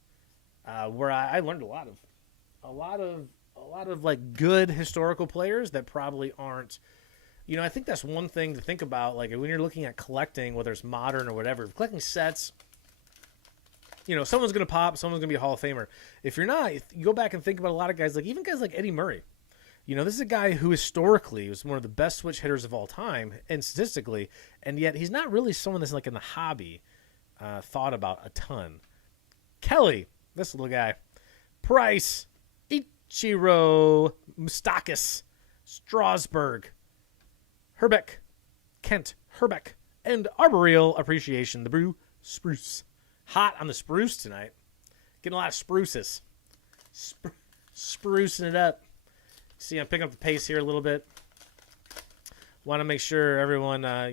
where I learned a lot of like good historical players that probably aren't. You know, I think that's one thing to think about. Like when you're looking at collecting, whether it's modern or whatever, collecting sets. You know, someone's gonna pop, someone's gonna be a Hall of Famer. If you're not, you go back and think about a lot of guys, like even guys like Eddie Murray. You know, this is a guy who historically was one of the best switch hitters of all time, and statistically, and yet he's not really someone that's like in the hobby. Thought about a ton. Kelly, this little guy. Price, Ichiro, Mustakis, Strasburg, Herbeck, Kent, Herbeck, and Arboreal Appreciation, the Brew Spruce. Hot on the spruce tonight. Getting a lot of spruces. Sprucing it up. See, I'm picking up the pace here a little bit. Want to make sure everyone, a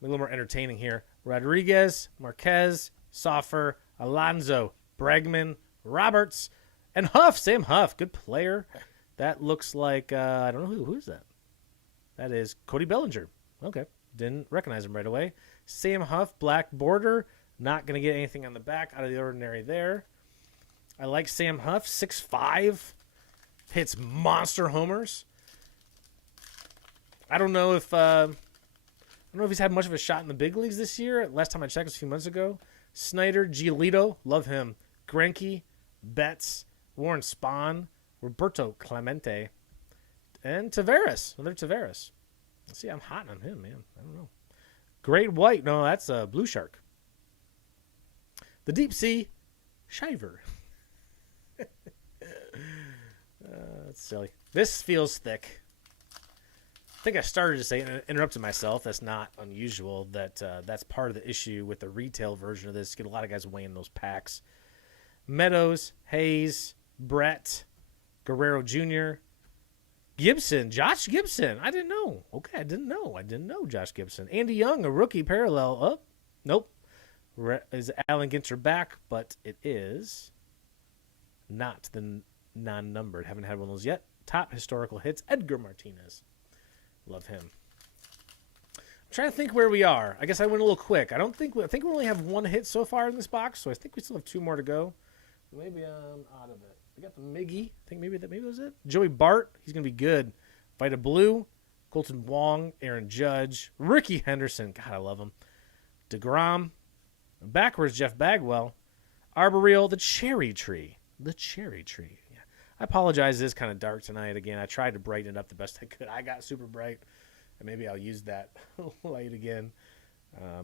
little more entertaining here. Rodriguez, Marquez, Soffer, Alonzo, Bregman, Roberts, and Huff. Sam Huff, good player. That looks like, I don't know who is that? That is Cody Bellinger. Okay, didn't recognize him right away. Sam Huff, black border. Not going to get anything on the back out of the ordinary there. I like Sam Huff, 6'5", hits monster homers. I don't know if he's had much of a shot in the big leagues this year. Last time I checked was a few months ago. Snyder, Giolito, love him. Greinke, Betts, Warren Spahn, Roberto Clemente, and Taveras. Another Taveras. See, I'm hot on him, man. I don't know. Great White. No, that's a Blue Shark. The Deep Sea Shiver. That's silly. This feels thick. I think I started to say, and interrupted myself. That's not unusual. That's part of the issue with the retail version of this. You get a lot of guys weighing those packs. Meadows, Hayes, Brett, Guerrero Jr., Gibson, Josh Gibson. I didn't know. Okay, I didn't know Josh Gibson. Andy Young, a rookie parallel. Oh, nope. Is Allen Ginter back? But it is not the non-numbered. Haven't had one of those yet. Top historical hits, Edgar Martinez. Love him. I'm trying to think where we are. I guess I went a little quick. I think we only have one hit so far in this box, so I think we still have two more to go. Maybe I'm out of it. We got the Miggy. I think maybe that was it. Joey Bart. He's gonna be good. Vita Blue, Colton Wong, Aaron Judge, Ricky Henderson. God, I love him. DeGrom. Backwards, Jeff Bagwell. Arboreal, the Cherry Tree. The Cherry Tree. Yeah. I apologize. It is kind of dark tonight. Again, I tried to brighten it up the best I could. I got super bright, and maybe I'll use that light again.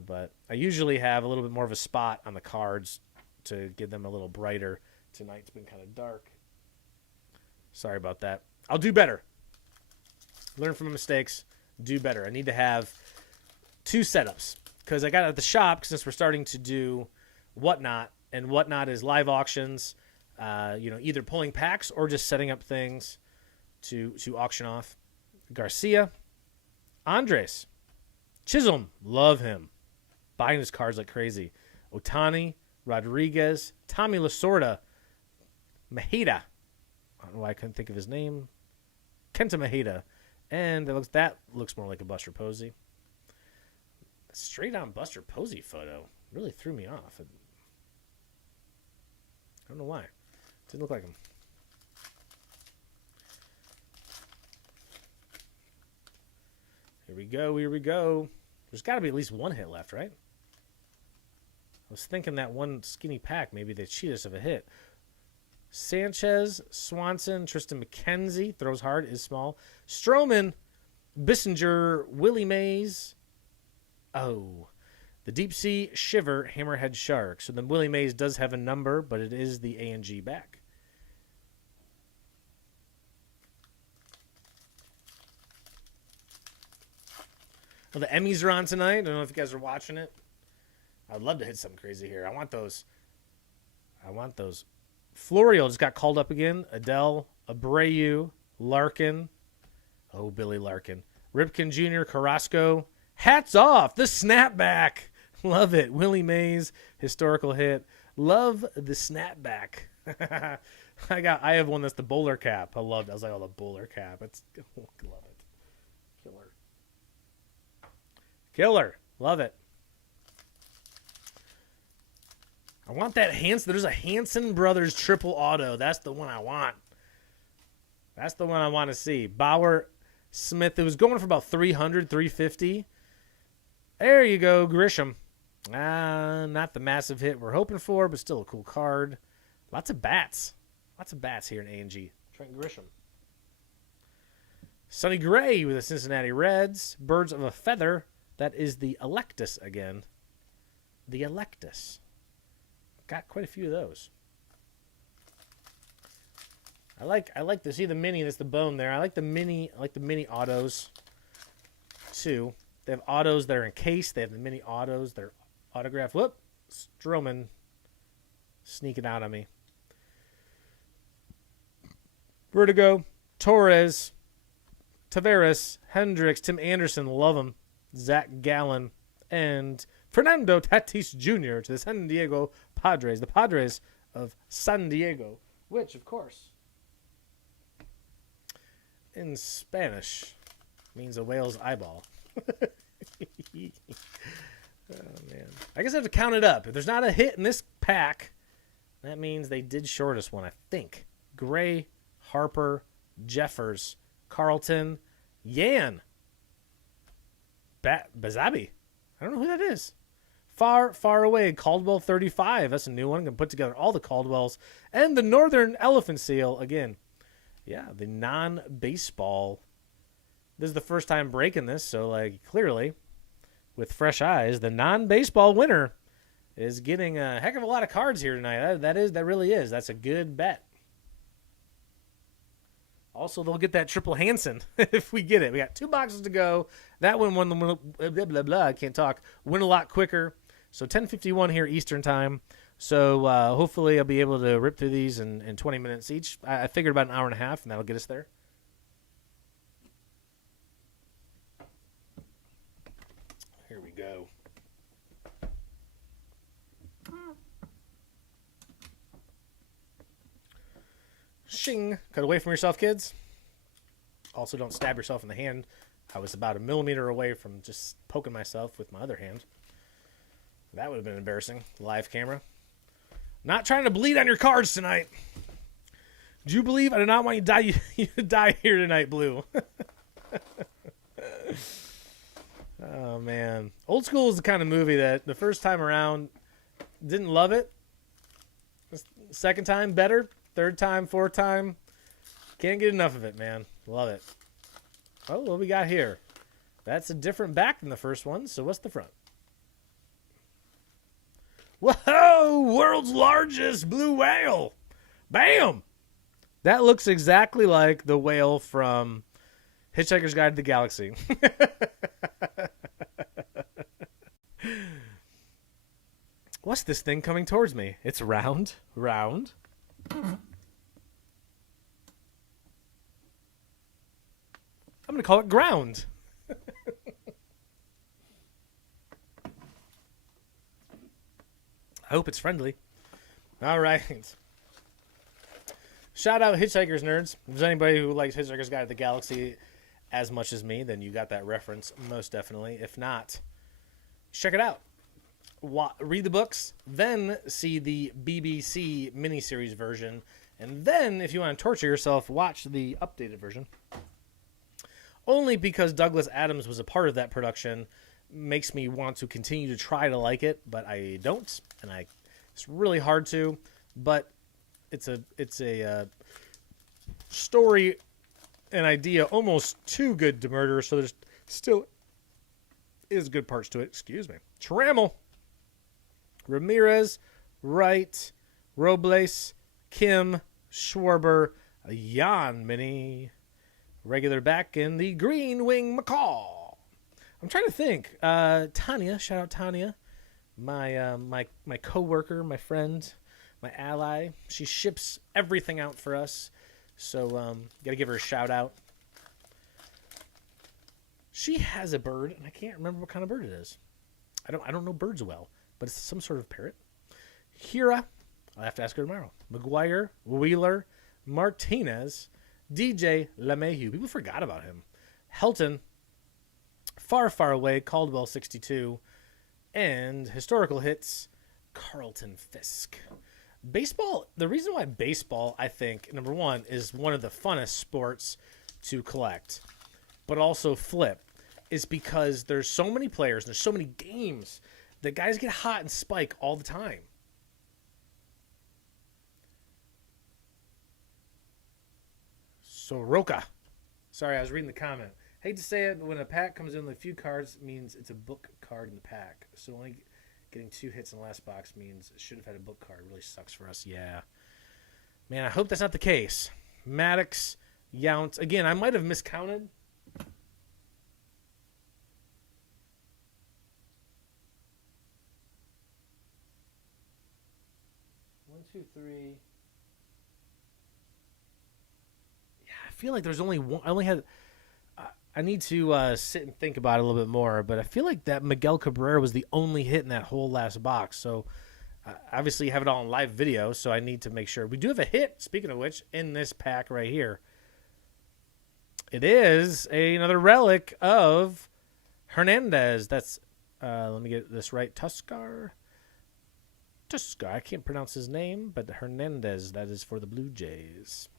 But I usually have a little bit more of a spot on the cards to get them a little brighter. Tonight's been kind of dark. Sorry about that. I'll do better. Learn from my mistakes. Do better. I need to have two setups because I got it at the shop since we're starting to do Whatnot, and Whatnot is live auctions. Either pulling packs or just setting up things to auction off. Garcia, Andres, Chisholm, love him. Buying his cards like crazy. Otani, Rodriguez, Tommy Lasorda, Maheda. I don't know why I couldn't think of his name. Kenta Maheda. And that looks more like a Buster Posey. Straight on Buster Posey photo really threw me off. I don't know why. Didn't look like him. Here we go. There's got to be at least one hit left, right? I was thinking that one skinny pack, maybe they cheat us of a hit. Sanchez, Swanson, Tristan McKenzie, throws hard, is small. Stroman, Bissinger, Willie Mays. Oh, The Deep Sea Shiver Hammerhead Shark. So the Willie Mays does have a number, but it is the A&G back. Well, the Emmys are on tonight. I don't know if you guys are watching it. I'd love to hit something crazy here. I want those. Florial just got called up again. Adele, Abreu, Larkin. Oh, Billy Larkin. Ripken Jr., Carrasco. Hats off. The snapback. Love it. Willie Mays, historical hit. Love the snapback. I have one that's the bowler cap. I loved it. I was like, oh, the bowler cap. Love it. Killer. Love it. I want that Hanson. There's a Hanson Brothers triple auto. That's the one I want. That's the one I want to see. Bauer Smith. It was going for about 300, 350. There you go, Grisham. Not the massive hit we're hoping for, but still a cool card. Lots of bats. Lots of bats here in A&G. Trent Grisham. Sonny Gray with the Cincinnati Reds. Birds of a Feather. That is the Electus again. The Electus. Got quite a few of those. I like to see the mini. That's the bone there. I like the mini autos too. They have autos that are encased. They have the mini autos that are autographed. Whoop, Stroman sneaking out on me. Vertigo, Torres, Taveras, Hendricks, Tim Anderson, love him. Zach Gallen, and Fernando Tatis Jr. to the San Diego Padres. The Padres of San Diego, which, of course, in Spanish means a whale's eyeball. Oh, man. I guess I have to count it up. If there's not a hit in this pack, that means they did short us one, I think. Gray, Harper, Jeffers, Carlton, Yan. Bazabi. I don't know who that is. Far, far away. Caldwell 35. That's a new one. I'm going to put together all the Caldwells. And the Northern Elephant Seal again. Yeah, the non-baseball. This is the first time breaking this, so like clearly, with fresh eyes, the non-baseball winner is getting a heck of a lot of cards here tonight. That really is. That's a good bet. Also, they'll get that triple Hanson if we get it. We got 2 boxes to go. That one won the blah, blah, blah. I can't talk. Win a lot quicker. So 10:51 here Eastern time. So hopefully I'll be able to rip through these in 20 minutes each. I figured about an hour and a half, and that'll get us there. Here we go. Shing. Cut away from yourself, kids. Also, don't stab yourself in the hand. I was about a millimeter away from just poking myself with my other hand. That would have been embarrassing. Live camera. Not trying to bleed on your cards tonight. Do you believe I do not want you to die here tonight, Blue? Oh, man. Old School is the kind of movie that the first time around, didn't love it. Second time, better. Third time, fourth time, can't get enough of it, man. Love it. Oh, what we got here? That's a different back than the first one, so what's the front? Whoa! World's largest blue whale. Bam! That looks exactly like the whale from Hitchhiker's Guide to the Galaxy. What's this thing coming towards me? It's round. I'm going to call it ground. I hope it's friendly. All right. Shout out Hitchhiker's Nerds. If there's anybody who likes Hitchhiker's Guide to the Galaxy as much as me, then you got that reference most definitely. If not, check it out. Read the books, then see the BBC miniseries version, and then, if you want to torture yourself, watch the updated version. Only because Douglas Adams was a part of that production makes me want to continue to try to like it, but I don't, and it's really hard to. But it's a story, an idea almost too good to murder, so there's still is good parts to it. Excuse me. Trammell, Ramirez, Wright, Robles, Kim, Schwarber, Jan Mini, regular back in the Green Wing McCall. I'm trying to think. Tanya, shout out Tanya, my coworker, my friend, my ally. She ships everything out for us, so gotta give her a shout out. She has a bird, and I can't remember what kind of bird it is. I don't know birds well, but it's some sort of parrot. Hira, I'll have to ask her tomorrow. McGuire, Wheeler, Martinez, DJ LeMahieu. People forgot about him. Helton, Far, Far Away, Caldwell 62, and historical hits, Carlton Fisk. Baseball, the reason why baseball, I think, number one, is one of the funnest sports to collect, but also flip, is because there's so many players, there's so many games that guys get hot and spike all the time. Soroka. Sorry, I was reading the comment. Hate to say it, but when a pack comes in with a few cards, it means it's a book card in the pack. So only getting 2 hits in the last box means it should have had a book card. It really sucks for us. Yeah. Man, I hope that's not the case. Maddox, Yount. Again, I might have miscounted. 1, 2, 3. Yeah, I feel like there's only one. I only had. I need to sit and think about it a little bit more, but I feel like that Miguel Cabrera was the only hit in that whole last box. So obviously you have it all in live video, so I need to make sure. We do have a hit, speaking of which, in this pack right here. It is another relic of Hernandez. That's, let me get this right, Tuskar. I can't pronounce his name, but Hernandez, that is for the Blue Jays.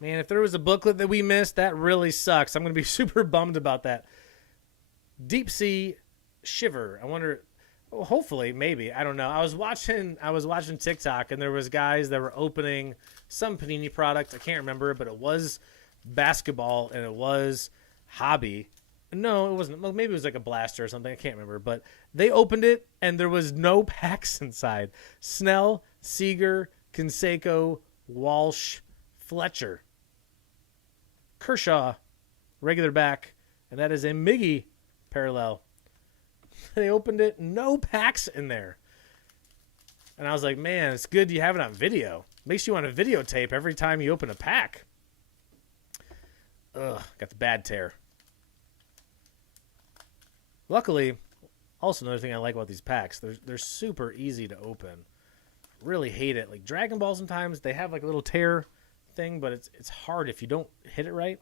Man, if there was a booklet that we missed, that really sucks. I'm going to be super bummed about that. Deep Sea Shiver. I wonder, well, hopefully, maybe. I don't know. I was watching TikTok, and there was guys that were opening some Panini product. I can't remember, but it was basketball, and it was hobby. No, it wasn't. Well, maybe it was like a blaster or something. I can't remember. But they opened it, and there was no packs inside. Snell, Seager, Canseco, Walsh, Fletcher, Kershaw, regular back, and that is a Miggy parallel. They opened it, no packs in there. And I was like, man, it's good you have it on video. Makes you want to videotape every time you open a pack. Ugh, got the bad tear. Luckily, also another thing I like about these packs, they're super easy to open. Really hate it. Like Dragon Ball sometimes, they have like a little tear thing, but it's hard if you don't hit it right.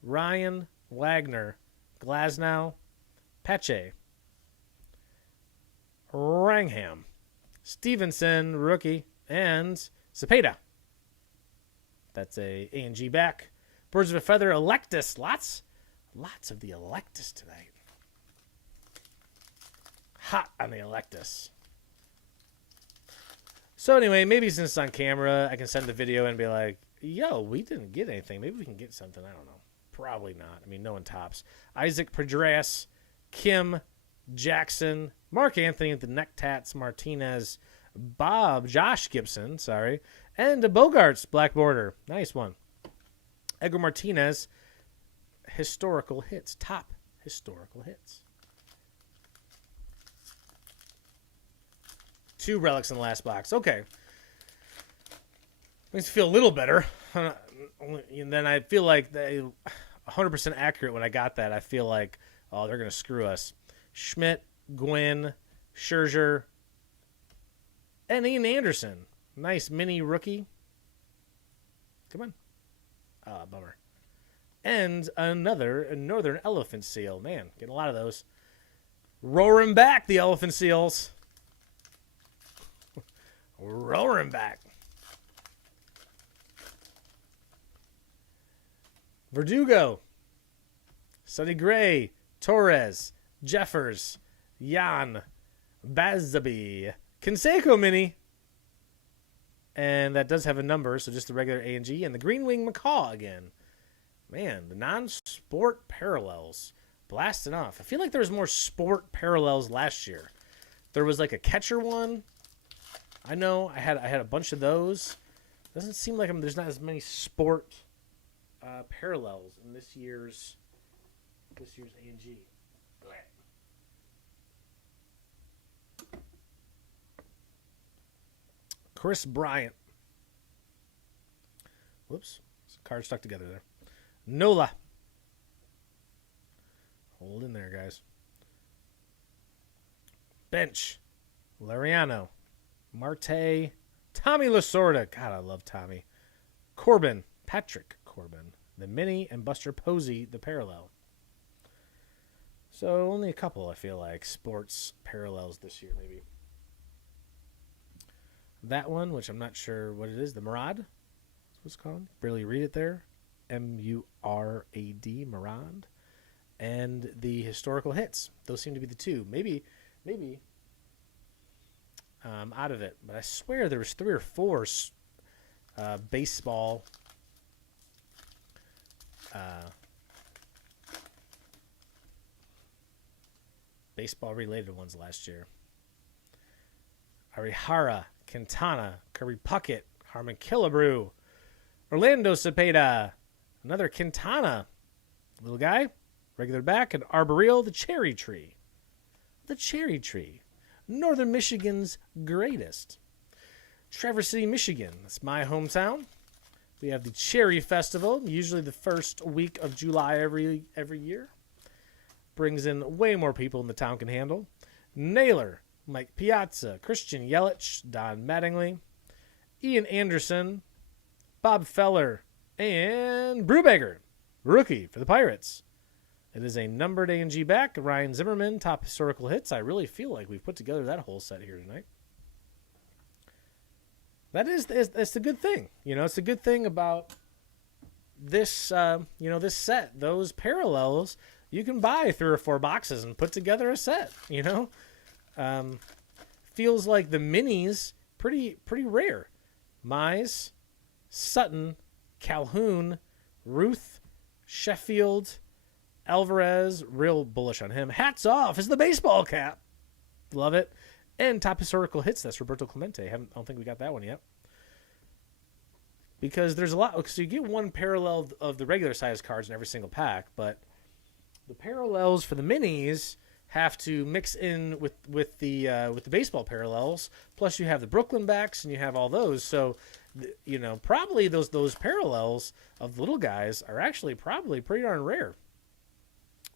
Ryan, Wagner, Glasnow, Pache, Rangham, Stevenson, rookie, and Cepeda. That's a A&G back. Birds of a Feather, Electus. Lots of the Electus tonight. Hot on the Electus. So anyway, maybe since it's on camera, I can send the video and be like, yo, we didn't get anything. Maybe we can get something. I don't know. Probably not. I mean, no one tops. Isaac Pedras, Kim, Jackson, Mark Anthony with the neck tats, Martinez, Josh Gibson, and the Bogarts black border. Nice one. Edgar Martinez, historical hits, top historical hits. 2 relics in the last box. Okay. Makes me feel a little better. And then I feel like they 100% accurate when I got that. I feel like, oh, they're going to screw us. Schmidt, Gwynn, Scherzer, and Ian Anderson. Nice mini rookie. Come on. Ah, bummer. And another Northern Elephant Seal. Man, getting a lot of those. Roaring back, the Elephant Seals. Roaring back. Verdugo, Sonny Gray, Torres, Jeffers, Jan, Bazabi, Canseco mini, and that does have a number, so just the regular A&G, and the Green Wing McCaw again. Man, the non-sport parallels. blasting off. I feel like there was more sport parallels last year. There was like a catcher one. I know I had a bunch of those. Doesn't seem like there's not as many sport parallels in this year's A&G. Chris Bryant. Whoops. Card stuck together there. Nola. Hold in there, guys. Bench. Lariano. Marte. Tommy Lasorda. God, I love Tommy. Corbin. Patrick Corbin. The mini and Buster Posey, the parallel. So only a couple, I feel like, sports parallels this year, maybe. That one, which I'm not sure what it is, the Murad. That's what it's called. Barely read it there. M-U-R-A-D, Murad. And the historical hits. Those seem to be the two. Maybe out of it. But I swear there was 3 or 4 baseball baseball-related ones last year. Arihara, Quintana, Kirby Puckett, Harmon Killebrew, Orlando Cepeda, another Quintana, little guy, regular back, and Arboreal, the cherry tree. The cherry tree. Northern Michigan's greatest. Traverse City, Michigan. That's my hometown. We have the Cherry Festival, usually the first week of July every year. Brings in way more people than the town can handle. Naylor, Mike Piazza, Christian Yelich, Don Mattingly, Ian Anderson, Bob Feller, and Brubaker, rookie for the Pirates. It is a numbered A&G back. Ryan Zimmerman, top historical hits. I really feel like we've put together that whole set here tonight. That's the good thing. You know, it's a good thing about this, this set. Those parallels, you can buy 3 or 4 boxes and put together a set, you know. Feels like the minis, pretty rare. Mize, Sutton, Calhoun, Ruth, Sheffield, Alvarez, real bullish on him. Hats off is the baseball cap. Love it. And top historical hits, that's Roberto Clemente. I don't think we got that one yet. Because there's a lot. So you get one parallel of the regular size cards in every single pack, but the parallels for the minis have to mix in with the baseball parallels. Plus you have the Brooklyn backs and you have all those. So, probably those parallels of the little guys are actually probably pretty darn rare.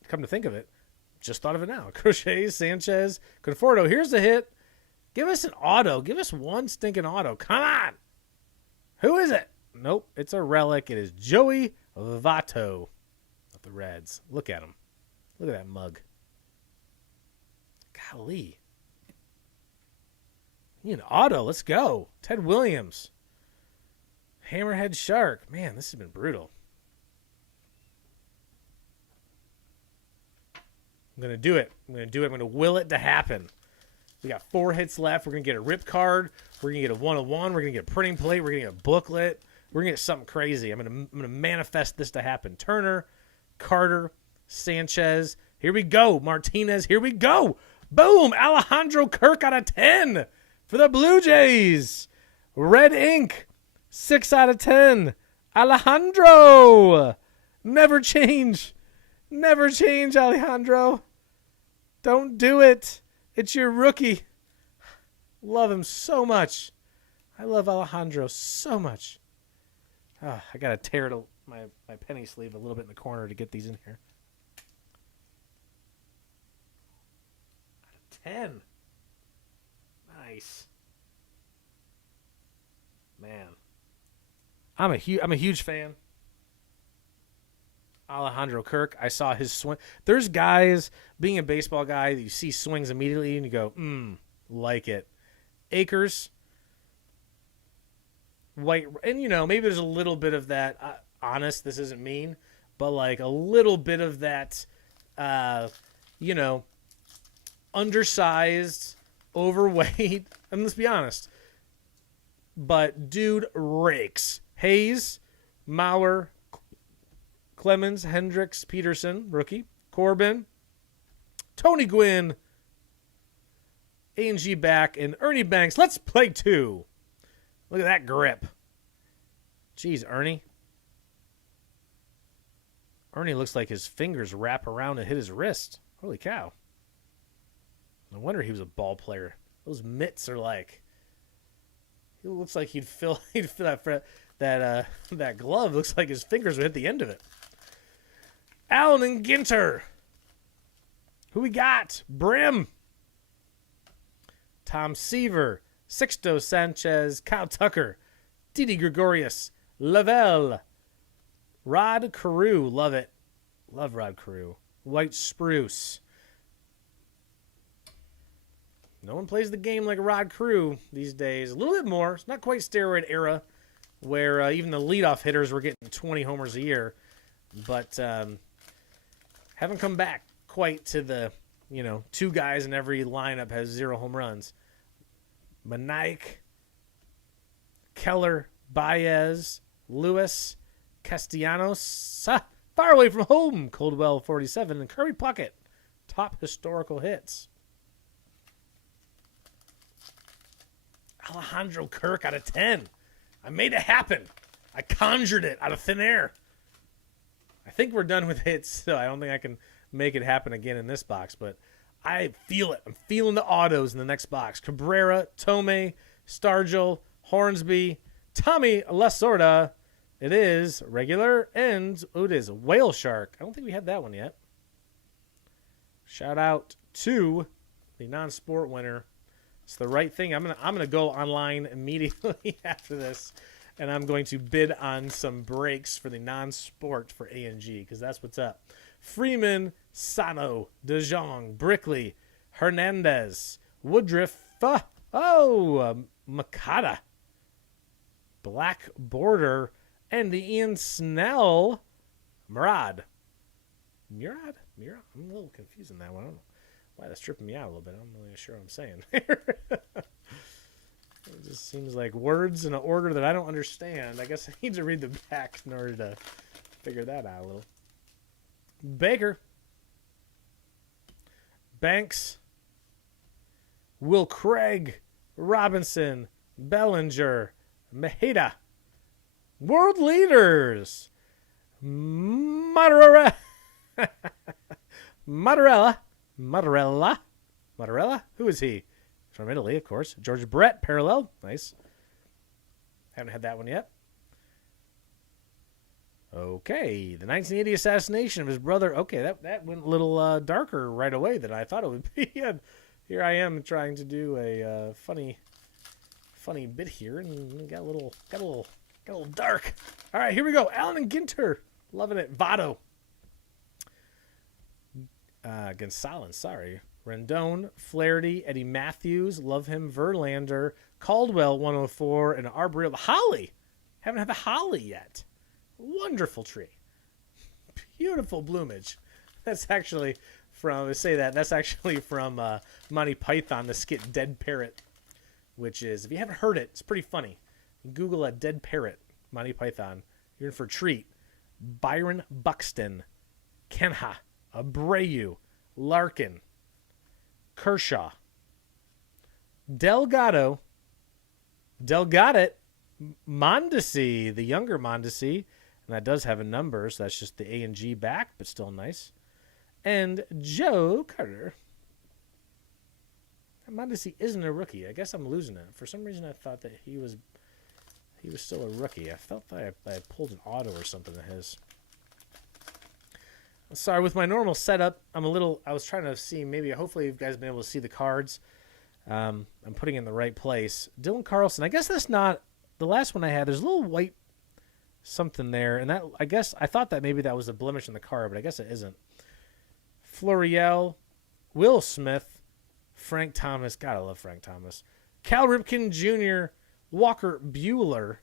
Come to think of it, just thought of it now. Crochet, Sanchez, Conforto. Here's the hit. Give us an auto. Give us one stinking auto. Come on. Who is it? Nope, it's a relic. It is Joey Votto of the Reds. Look at him. Look at that mug. Golly. An auto. Let's go. Ted Williams. Hammerhead Shark. Man, this has been brutal. I'm going to do it. I'm going to will it to happen. We got 4 hits left. We're going to get a rip card. We're going to get a 1-of-1. We're going to get a printing plate. We're going to get a booklet. We're going to get something crazy. I'm going to manifest this to happen. Turner, Carter, Sanchez. Here we go. Martinez. Here we go. Boom. Alejandro Kirk out of 10 for the Blue Jays. Red ink. 6 out of 10. Alejandro. Never change. Never change, Alejandro. Don't do it. It's your rookie. Love him so much. I love Alejandro so much. I got to tear my penny sleeve a little bit in the corner to get these in here. Out of 10. Nice. Man. I'm a huge fan. Alejandro Kirk. I saw his swing. There's guys, being a baseball guy, that you see swings immediately and you go, like it. Akers, white, and maybe there's a little bit of that. Honest, this isn't mean, but like a little bit of that, undersized, overweight. And let's be honest, but dude rakes. Hayes, Mauer, Clemens, Hendricks, Peterson, rookie, Corbin, Tony Gwynn, A&G back, and Ernie Banks. Let's play 2. Look at that grip. Jeez, Ernie. Ernie looks like his fingers wrap around and hit his wrist. Holy cow. No wonder he was a ball player. Those mitts are like... He looks like he'd fill that glove. Looks like his fingers would hit the end of it. Allen Ginter. Who we got? Brim. Tom Seaver. Sixto Sanchez. Kyle Tucker. Didi Gregorius. Lavelle. Rod Carew. Love it. Love Rod Carew. White Spruce. No one plays the game like Rod Carew these days. A little bit more. It's not quite steroid era where even the leadoff hitters were getting 20 homers a year. But haven't come back quite to the, 2 guys in every lineup has 0 home runs. Manike, Keller, Baez, Lewis, Castellanos, far away from home, Coldwell 47, and Kirby Puckett, top historical hits. Alejandro Kirk out of 10. I made it happen. I conjured it out of thin air. I think we're done with hits, so I don't think I can make it happen again in this box, but I feel it. I'm feeling the autos in the next box. Cabrera, Tomei, Stargell, Hornsby, Tommy Lasorda. It is regular, and it is Whale Shark. I don't think we had that one yet. Shout out to the non-sport winner. It's the right thing. I'm gonna go online immediately after this, and I'm going to bid on some breaks for the non-sport for A&G because that's what's up. Freeman, Sano, DeJong, Brickley, Hernandez, Woodruff, Makata, Black Border, and the Ian Snell, Murad. I'm a little confused on that one. I don't know why that's tripping me out a little bit. I'm not really sure what I'm saying. It just seems like words in an order that I don't understand. I guess I need to read the back in order to figure that out a little. Baker. Banks. Will Craig. Robinson. Bellinger. Mejida. World leaders. Motorella. Motorella. Who is he? From Italy, of course. George Brett, parallel. Nice. Haven't had that one yet. Okay. The 1980 assassination of his brother. Okay, that went a little darker right away than I thought it would be. And here I am trying to do a funny bit here, and got a little dark. All right, here we go. Allen Ginter. Loving it. Votto. Gonzalez, sorry. Rendon, Flaherty, Eddie Matthews, love him, Verlander, Caldwell 104, and Arboreal. Holly. Haven't had the Holly yet. Wonderful tree. Beautiful bloomage. That's actually from, that's actually from Monty Python, the skit Dead Parrot, which is, if you haven't heard it, it's pretty funny. Google a Dead Parrot, Monty Python. You're in for a treat. Byron Buxton, Kenha, Abreu, Larkin, Kershaw, Delgado, Mondesi, the younger Mondesi, and that does have a number, so that's just the A&G back, but still nice. And Joe Carter. Mondesi isn't a rookie. I guess I'm losing it. For some reason, I thought that he was still a rookie. I felt that I pulled an auto or something of his. Sorry, with my normal setup, I was trying to see, hopefully you guys have been able to see the cards. I'm putting in the right place. Dylan Carlson, I guess that's not the last one I had. There's a little white something there, and that, I guess, I thought that maybe that was a blemish in the card, but I guess it isn't. Florial, Will Smith, Frank Thomas, God, I love Frank Thomas. Cal Ripken Jr., Walker Buehler,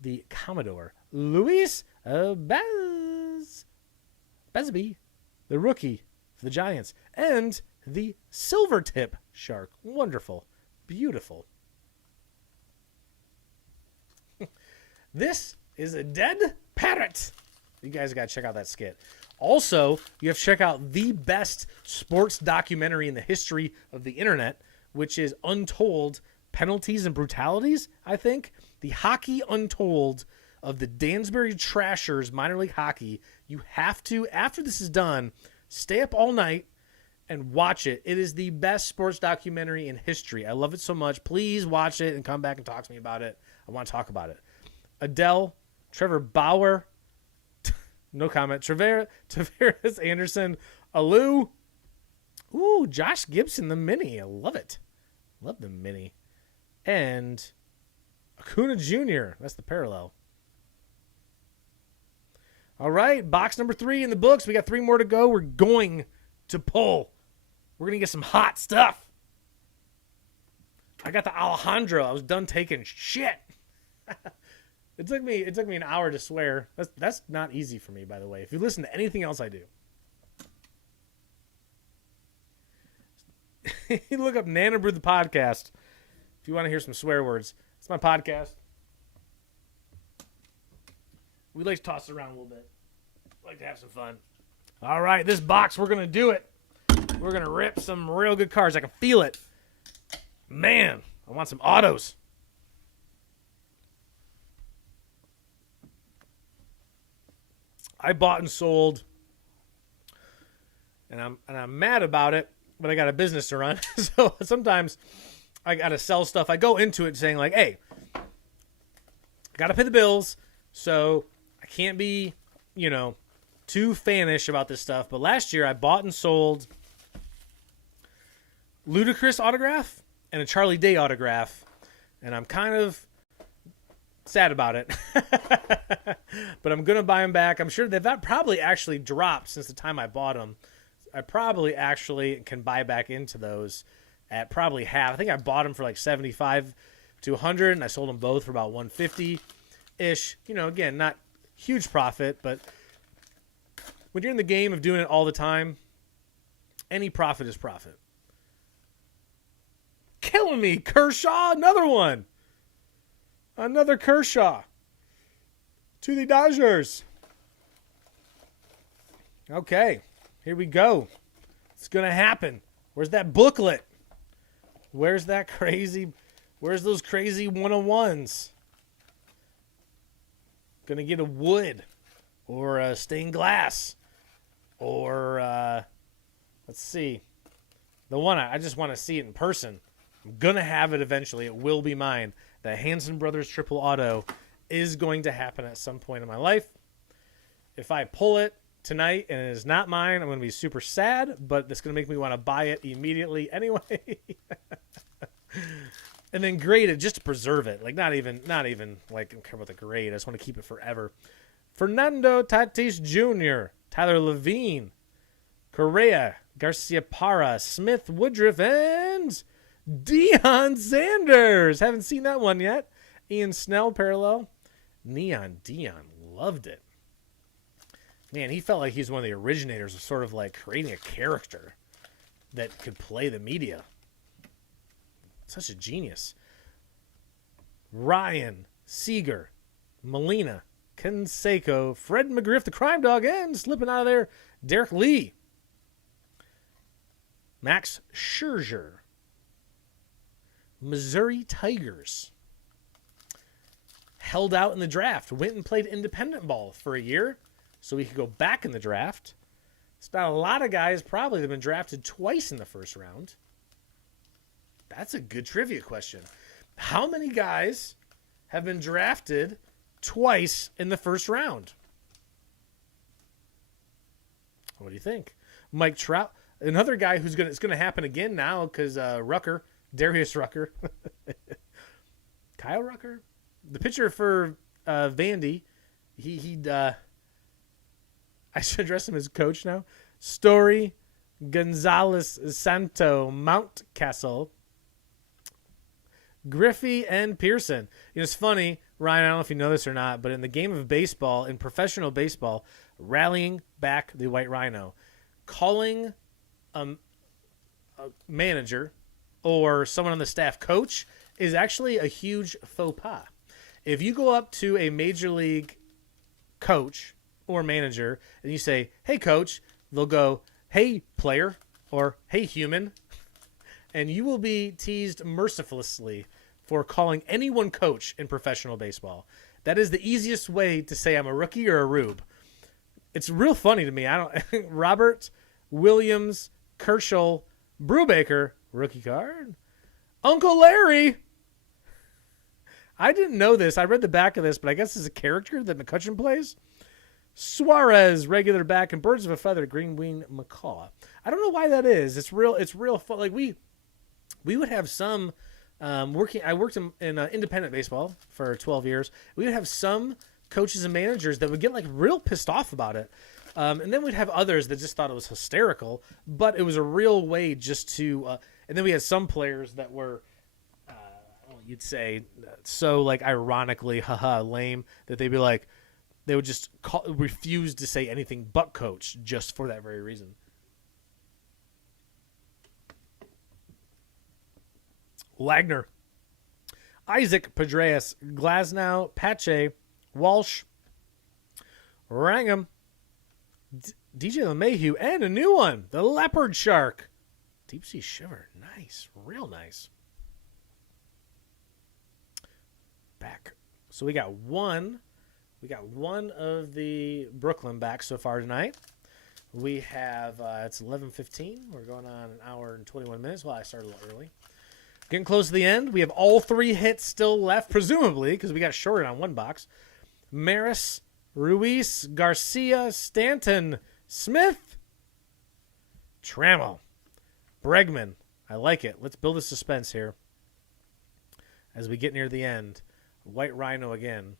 the Commodore, Luis Busby, the rookie for the Giants, and the silver tip shark. Wonderful. Beautiful. This is a dead parrot. You guys got to check out that skit. Also, you have to check out the best sports documentary in the history of the internet, which is Untold Penalties and Brutalities, I think. The Hockey Untold of the Dansbury Trashers minor league hockey. You have to, after this is done, stay up all night and watch it. It is the best sports documentary in history. I love it so much. Please watch it and come back and talk to me about it. I want to talk about it. Adele, Trevor Bauer, no comment. Tavares Anderson, Alou. Ooh, Josh Gibson, the mini. I love it. Love the mini. And Acuna Jr. That's the parallel. All right, box number 3 in the books. We got 3 more to go. We're going to pull. We're going to get some hot stuff. I got the Alejandro. I was done taking shit. It took me an hour to swear. That's not easy for me, by the way. If you listen to anything else I do. You look up Nana Brew the podcast if you want to hear some swear words. It's my podcast. We like to toss it around a little bit. Like to have some fun. All right, this box, we're going to do it. We're going to rip some real good cards. I can feel it. Man, I want some autos. I bought and sold, and I'm mad about it, but I got a business to run. So sometimes I got to sell stuff. I go into it saying like, hey, I got to pay the bills, so I can't be, too fanish about this stuff. But last year I bought and sold Ludacris autograph and a Charlie Day autograph, and I'm kind of sad about it. But I'm going to buy them back. I'm sure that probably actually dropped since the time I bought them. I probably actually can buy back into those at probably half. I think I bought them for like 75 to 100, and I sold them both for about 150-ish. Again, not huge profit, but when you're in the game of doing it all the time, any profit is profit. Killing me, Kershaw, another one. Another Kershaw to the Dodgers. Okay, here we go. It's going to happen. Where's that booklet? Where's those crazy 101s? Going to get a wood or a stained glass or, let's see. The one I just want to see it in person. I'm going to have it eventually. It will be mine. The Hanson Brothers Triple Auto is going to happen at some point in my life. If I pull it tonight and it is not mine, I'm going to be super sad, but it's going to make me want to buy it immediately anyway. And then grade it just to preserve it. Like not even like I don't care about the grade. I just want to keep it forever. Fernando Tatis Jr., Tyler Levine, Correa, Garcia Parra, Smith, Woodruff, and Deion Sanders. Haven't seen that one yet. Ian Snell parallel. Neon Deion. Loved it. Man, he felt like he's one of the originators of sort of like creating a character that could play the media. Such a genius. Ryan, Seager, Molina, Canseco, Fred McGriff, the crime dog, and slipping out of there, Derek Lee. Max Scherzer. Missouri Tigers. Held out in the draft. Went and played independent ball for a year so he could go back in the draft. It's not a lot of guys probably that have been drafted twice in the first round. That's a good trivia question. How many guys have been drafted twice in the first round? What do you think? Mike Trout, another guy it's going to happen again now because Darius Rucker, Kyle Rucker, the pitcher for Vandy. I should address him as coach now. Story, Gonzalez, Santo, Mountcastle, Griffey, and Pearson. It's funny, Ryan, I don't know if you know this or not, but in the game of baseball, in professional baseball, rallying back the White Rhino, calling a manager or someone on the staff coach is actually a huge faux pas. If you go up to a major league coach or manager and you say, "Hey, coach," they'll go, "Hey, player," or "Hey, human," and you will be teased mercilessly for calling anyone coach in professional baseball. That is the easiest way to say I'm a rookie or a rube. It's real funny to me. I don't. Robert Williams Kershaw Brubaker, rookie card. Uncle Larry. I didn't know this. I read the back of this, but I guess it's a character that McCutcheon plays. Suarez, regular back, and Birds of a Feather, Green Wing Macaw. I don't know why that is. It's real fun. Like we would have some I worked in independent baseball for 12 years. We would have some coaches and managers that would get like real pissed off about it. And then we'd have others that just thought it was hysterical, but it was a real way just to, and then we had some players that were, you'd say so like ironically, haha, lame, that they'd be like, they would just refuse to say anything but coach just for that very reason. Wagner, Isaac Pedreas, Glasnow, Pache, Walsh, Wrangham, DJ LeMahieu, and a new one, the Leopard Shark. Deep Sea Shiver. Nice. Real nice. Back. So we got one of the Brooklyn back so far tonight. We have, it's 11:15. We're going on an hour and 21 minutes. Well, I started a little early. Getting close to the end. We have all three hits still left, presumably, because we got shorted on one box. Maris, Ruiz, Garcia, Stanton, Smith, Trammell, Bregman. I like it. Let's build a suspense here as we get near the end. White Rhino again.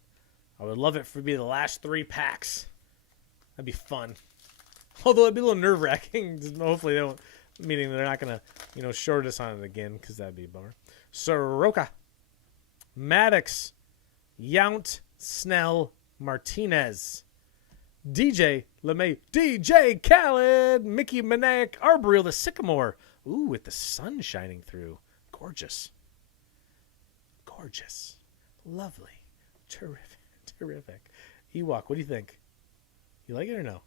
I would love it for it to be the last three packs. That'd be fun. Although it'd be a little nerve-wracking. Hopefully they don't, meaning they're not going to, short us on it again, because that'd be a bummer. Soroka, Maddox, Yount, Snell, Martinez, DJ LeMay, DJ Khaled, Mickey Manac, Arboreal, the Sycamore. Ooh, with the sun shining through. Gorgeous. Gorgeous. Lovely. Terrific. Terrific. Ewok, what do you think? You like it or no?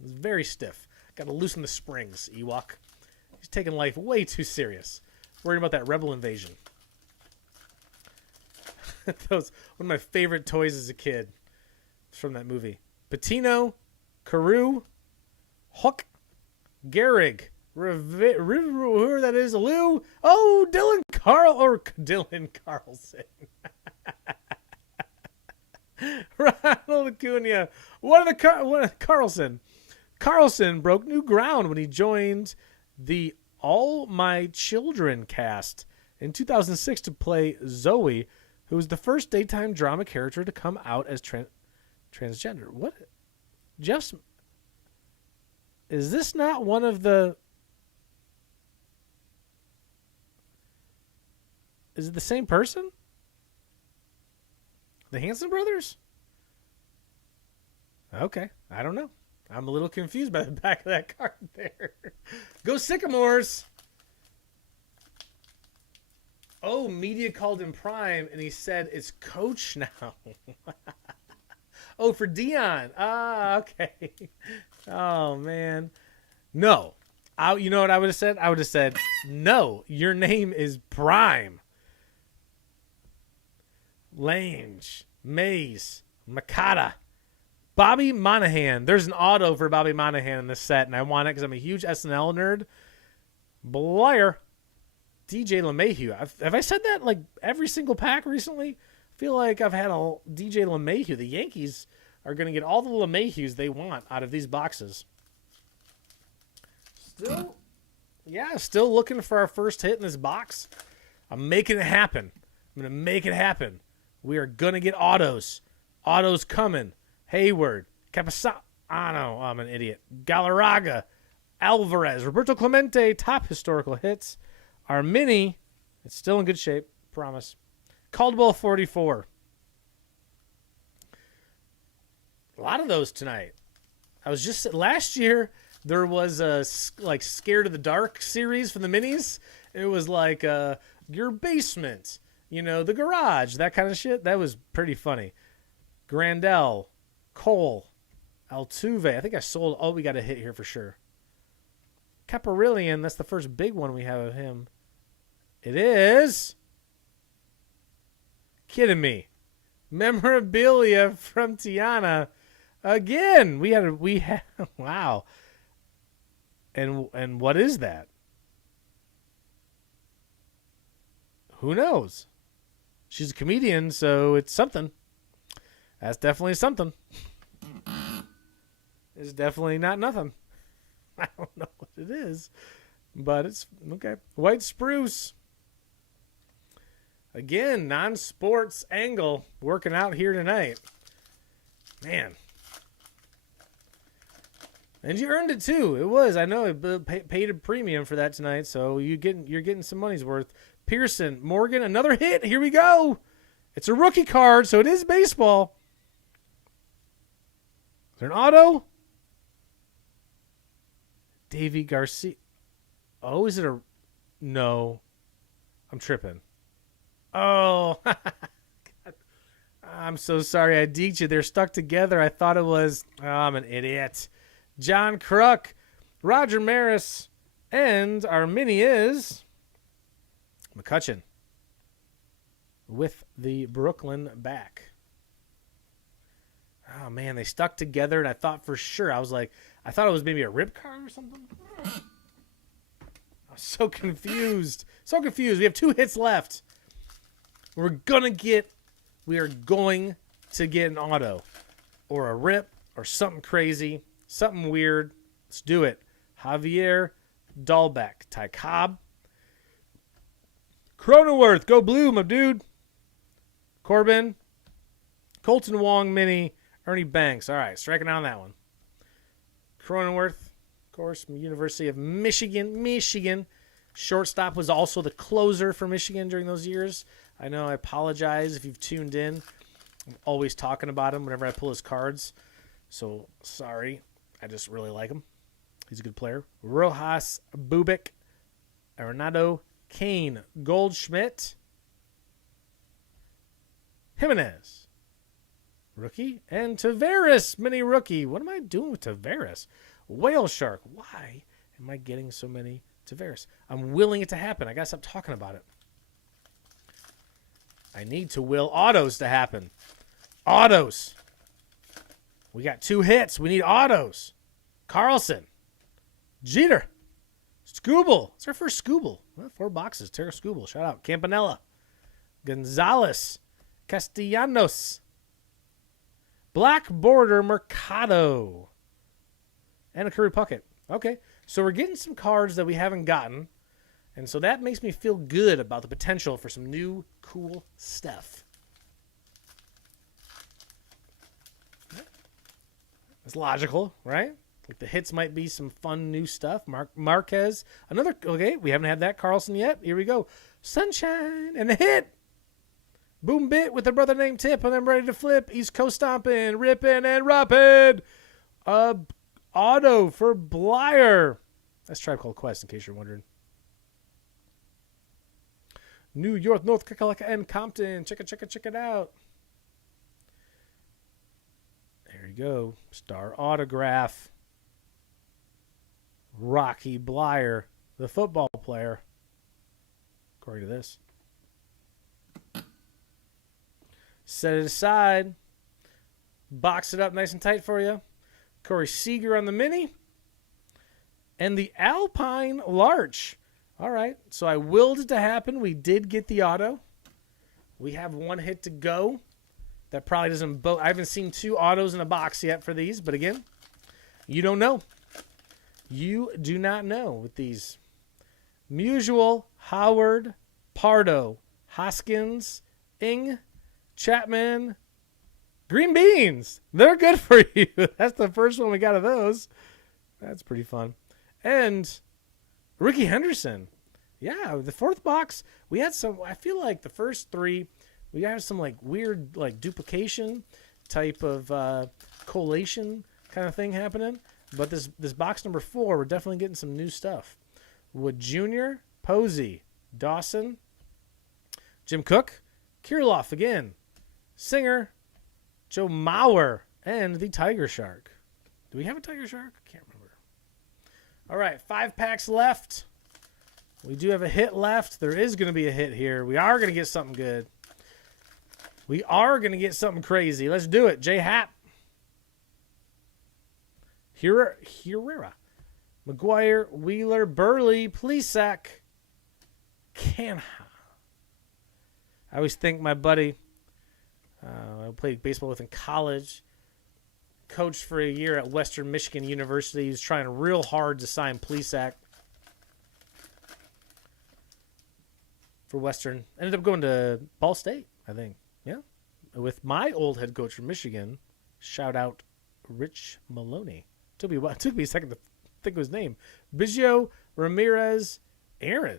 It's very stiff. Got to loosen the springs, Ewok. He's taking life way too serious. Worried about that rebel invasion. That was one of my favorite toys as a kid from that movie. Patino, Carew, Hook, Gehrig, whoever that is, Lou. Oh, Dylan Carlson. Ronald Acuna. One of Carlson. Carlson broke new ground when he joined the All My Children cast in 2006 to play Zoe, who was the first daytime drama character to come out as transgender. What? Jeff's... Is this not one of the... Is it the same person? The Hanson brothers? Okay. I don't know. I'm a little confused by the back of that card there. Go Sycamores! Oh, media called him Prime, and he said it's Coach now. Oh, for Dion. Ah, okay. Oh, man. No. You know what I would have said? I would have said, no, your name is Prime. Lange, Mays, Makata, Bobby Monahan. There's an auto for Bobby Monahan in this set, and I want it because I'm a huge SNL nerd. Blair, DJ LeMahieu. Have I said that like every single pack recently? I feel like I've had a DJ LeMahieu. The Yankees are going to get all the LeMahieu's they want out of these boxes. Still looking for our first hit in this box. I'm making it happen. I'm going to make it happen. We are going to get autos. Autos coming. Hayward. Capisano. I'm an idiot. Galarraga. Alvarez. Roberto Clemente. Top historical hits. Our mini. It's still in good shape. Promise. Caldwell 44. A lot of those tonight. I was just... Last year, there was a Scared of the Dark series for the minis. It was like your basement. The garage, that kind of shit. That was pretty funny. Grandel, Cole, Altuve. I think I sold. Oh, we got a hit here for sure. Caparillion. That's the first big one we have of him. It is. Kidding me. Memorabilia from Tiana. Again, we had wow. And what is that? Who knows? She's a comedian, so it's something. That's definitely something. It's definitely not nothing. I don't know what it is, but it's okay. White Spruce. Again, non-sports angle working out here tonight. Man. And you earned it too. It was. I know. It paid a premium for that tonight, so you're getting some money's worth. Pearson, Morgan, another hit. Here we go. It's a rookie card, so it is baseball. Is there an auto? Davy Garcia. Oh, is it a... No. I'm tripping. Oh. I'm so sorry I deeked you. They're stuck together. I thought it was... Oh, I'm an idiot. John Kruk, Roger Maris, and our mini is... McCutcheon with the Brooklyn back. Oh, man, they stuck together, and I thought for sure. I thought it was maybe a rip card or something. I was so confused. So confused. We have 2 hits left. We are going to get an auto or a rip or something crazy, something weird. Let's do it. Javier Dahlbeck, Ty Cobb. Cronenworth, go blue, my dude. Corbin, Colton Wong, mini, Ernie Banks. All right, striking out on that one. Cronenworth, of course, from University of Michigan. Shortstop was also the closer for Michigan during those years. I know, I apologize if you've tuned in. I'm always talking about him whenever I pull his cards. So, sorry. I just really like him. He's a good player. Rojas Bubik, Arenado Kane, Goldschmidt, Jimenez, rookie, and Taveras, mini rookie. What am I doing with Taveras? Whale Shark. Why am I getting so many Taveras? I'm willing it to happen. I gotta stop talking about it. I need to will autos to happen. Autos. We got 2 hits. We need autos. Carlson, Jeter, Scooble. It's our first Scooble. Well, 4 boxes. Tara Scooble. Shout out. Campanella. Gonzalez. Castellanos. Black Border Mercado. And a Curry Puckett. Okay. So we're getting some cards that we haven't gotten. And so that makes me feel good about the potential for some new cool stuff. It's logical, right? Like the hits might be some fun new stuff. Marquez. Okay, we haven't had that. Carlson yet. Here we go. Sunshine and a hit. Boom bit with a brother named Tip, and I'm ready to flip. East Coast stomping, ripping, and rapping. Auto for Blyer. That's Tribe Called Quest, in case you're wondering. New York, North Carolina, and Compton. Check it out. There you go. Star autograph. Rocky Blyer, the football player, according to this. Set it aside. Box it up nice and tight for you. Corey Seager on the mini. And the Alpine Larch. All right, so I willed it to happen. We did get the auto. We have 1 hit to go. That probably doesn't... I haven't seen 2 autos in a box yet for these, but again, you don't know. You do not know with these. Musial, Howard, Pardo, Hoskins, Ing, Chapman, Green Beans. They're good for you. That's the first one we got of those. That's pretty fun. And Ricky Henderson. Yeah, the 4th box, we had some, I feel like the first 3, we have some like weird like duplication type of collation kind of thing happening. But this box number 4, we're definitely getting some new stuff. Wood Jr., Posey, Dawson, Jim Cook, Kirilloff again, Singer, Joe Mauer, and the Tiger Shark. Do we have a Tiger Shark? I can't remember. All right, 5 packs left. We do have a hit left. There is going to be a hit here. We are going to get something good. We are going to get something crazy. Let's do it. J-Hap. Herrera. McGuire, Wheeler, Burley, Plesac, Canha. I always think my buddy I played baseball with in college, coached for a year at Western Michigan University. He was trying real hard to sign Plesac for Western. Ended up going to Ball State, I think. Yeah. With my old head coach from Michigan, shout out Rich Maloney. Took me a second to think of his name. Biggio, Ramirez, Aaron.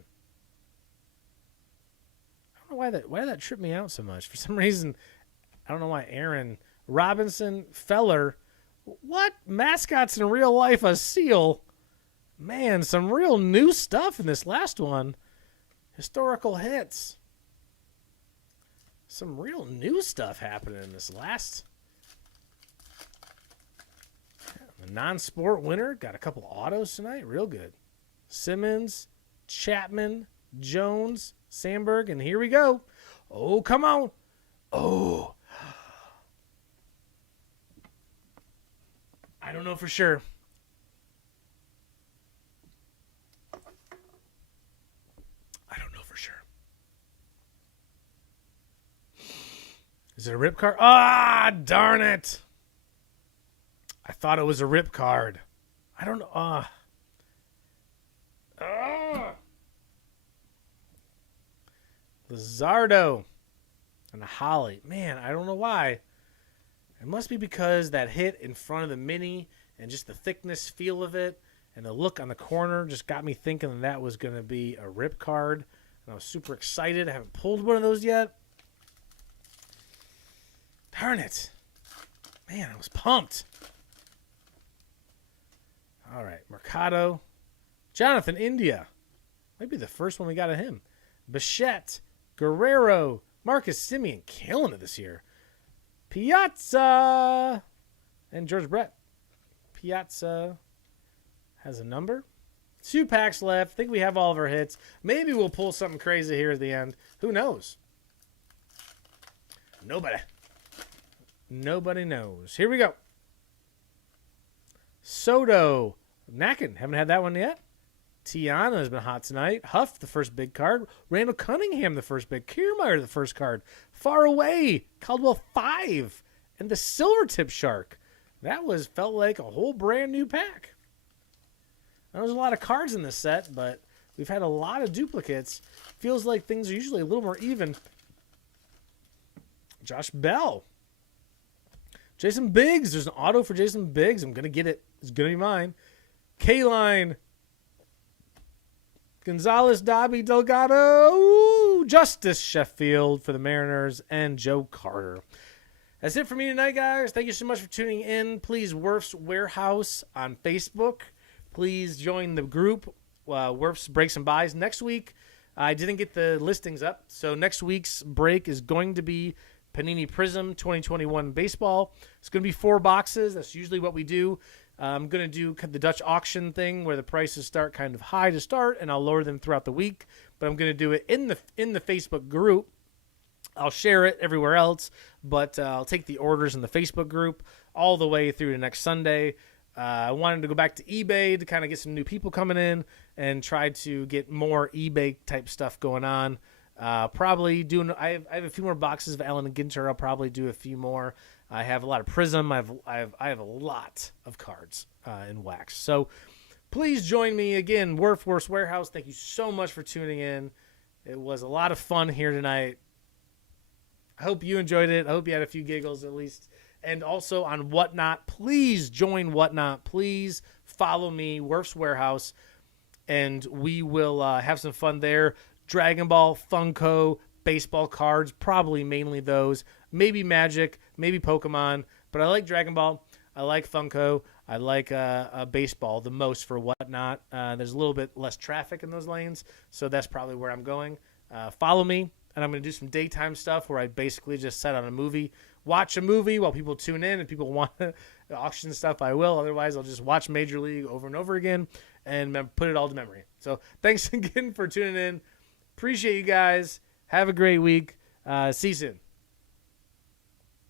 I don't know why that tripped me out so much. For some reason, I don't know why Aaron. Robinson, Feller. What? Mascots in real life, a seal. Man, some real new stuff in this last one. Historical hits. Some real new stuff happening in this last. The non-sport winner. Got a couple autos tonight. Real good. Simmons, Chapman, Jones, Sandberg, and here we go. Oh, come on. Oh. I don't know for sure. Is it a rip card? Ah, darn it. I thought it was a rip card. I don't know. Lizardo and a Holly. Man, I don't know why. It must be because that hit in front of the mini and just the thickness feel of it and the look on the corner just got me thinking that was going to be a rip card. And I was super excited. I haven't pulled one of those yet. Darn it. Man, I was pumped. All right, Mercado. Jonathan India. Might be the first one we got of him. Bichette. Guerrero. Marcus Semien killing it this year. Piazza. And George Brett. Piazza has a number. 2 packs left. I think we have all of our hits. Maybe we'll pull something crazy here at the end. Who knows? Nobody knows. Here we go. Soto. Nacken. Haven't had that one yet. Tiana has been hot tonight. Huff, the first big card. Randall Cunningham, the first big. Kiermaier, the first card. Far Away. Caldwell 5. And the Silver Tip Shark. That felt like a whole brand new pack. There was a lot of cards in this set, but we've had a lot of duplicates. Feels like things are usually a little more even. Josh Bell. Jason Biggs. There's an auto for Jason Biggs. I'm going to get it. It's going to be mine. K-Line. Gonzalez, Dobby, Delgado. Ooh, Justice Sheffield for the Mariners. And Joe Carter. That's it for me tonight, guys. Thank you so much for tuning in. Please, Wuerfs Warehouse on Facebook. Please join the group, Wuerfs Breaks and Buys. Next week, I didn't get the listings up. So next week's break is going to be Panini Prism 2021 baseball. It's going to be 4 boxes. That's usually what we do. I'm going to do the Dutch auction thing where the prices start kind of high to start, and I'll lower them throughout the week. But I'm going to do it in the Facebook group. I'll share it everywhere else, but I'll take the orders in the Facebook group all the way through to next Sunday. I wanted to go back to eBay to kind of get some new people coming in and try to get more eBay type stuff going on. Probably doing. I have a few more boxes of Allen Ginter. I'll probably do a few more. I have a lot of Prism. I have a lot of cards in wax. So please join me again, Wuerfs Warehouse. Thank you so much for tuning in. It was a lot of fun here tonight. I hope you enjoyed it. I hope you had a few giggles at least. And also on Whatnot, please join Whatnot. Please follow me, Wuerfs Warehouse, and we will have some fun there. Dragon Ball, Funko, baseball cards, probably mainly those. Maybe Magic, maybe Pokemon. But I like Dragon Ball. I like Funko. I like baseball the most for Whatnot. There's a little bit less traffic in those lanes, so that's probably where I'm going. Follow me. and I'm going to do some daytime stuff where I basically just set on a movie, watch a movie while people tune in, and people want to auction stuff, I will. Otherwise, I'll just watch Major League over and over again and put it all to memory. So thanks again for tuning in. Appreciate you guys. Have a great week. See you soon.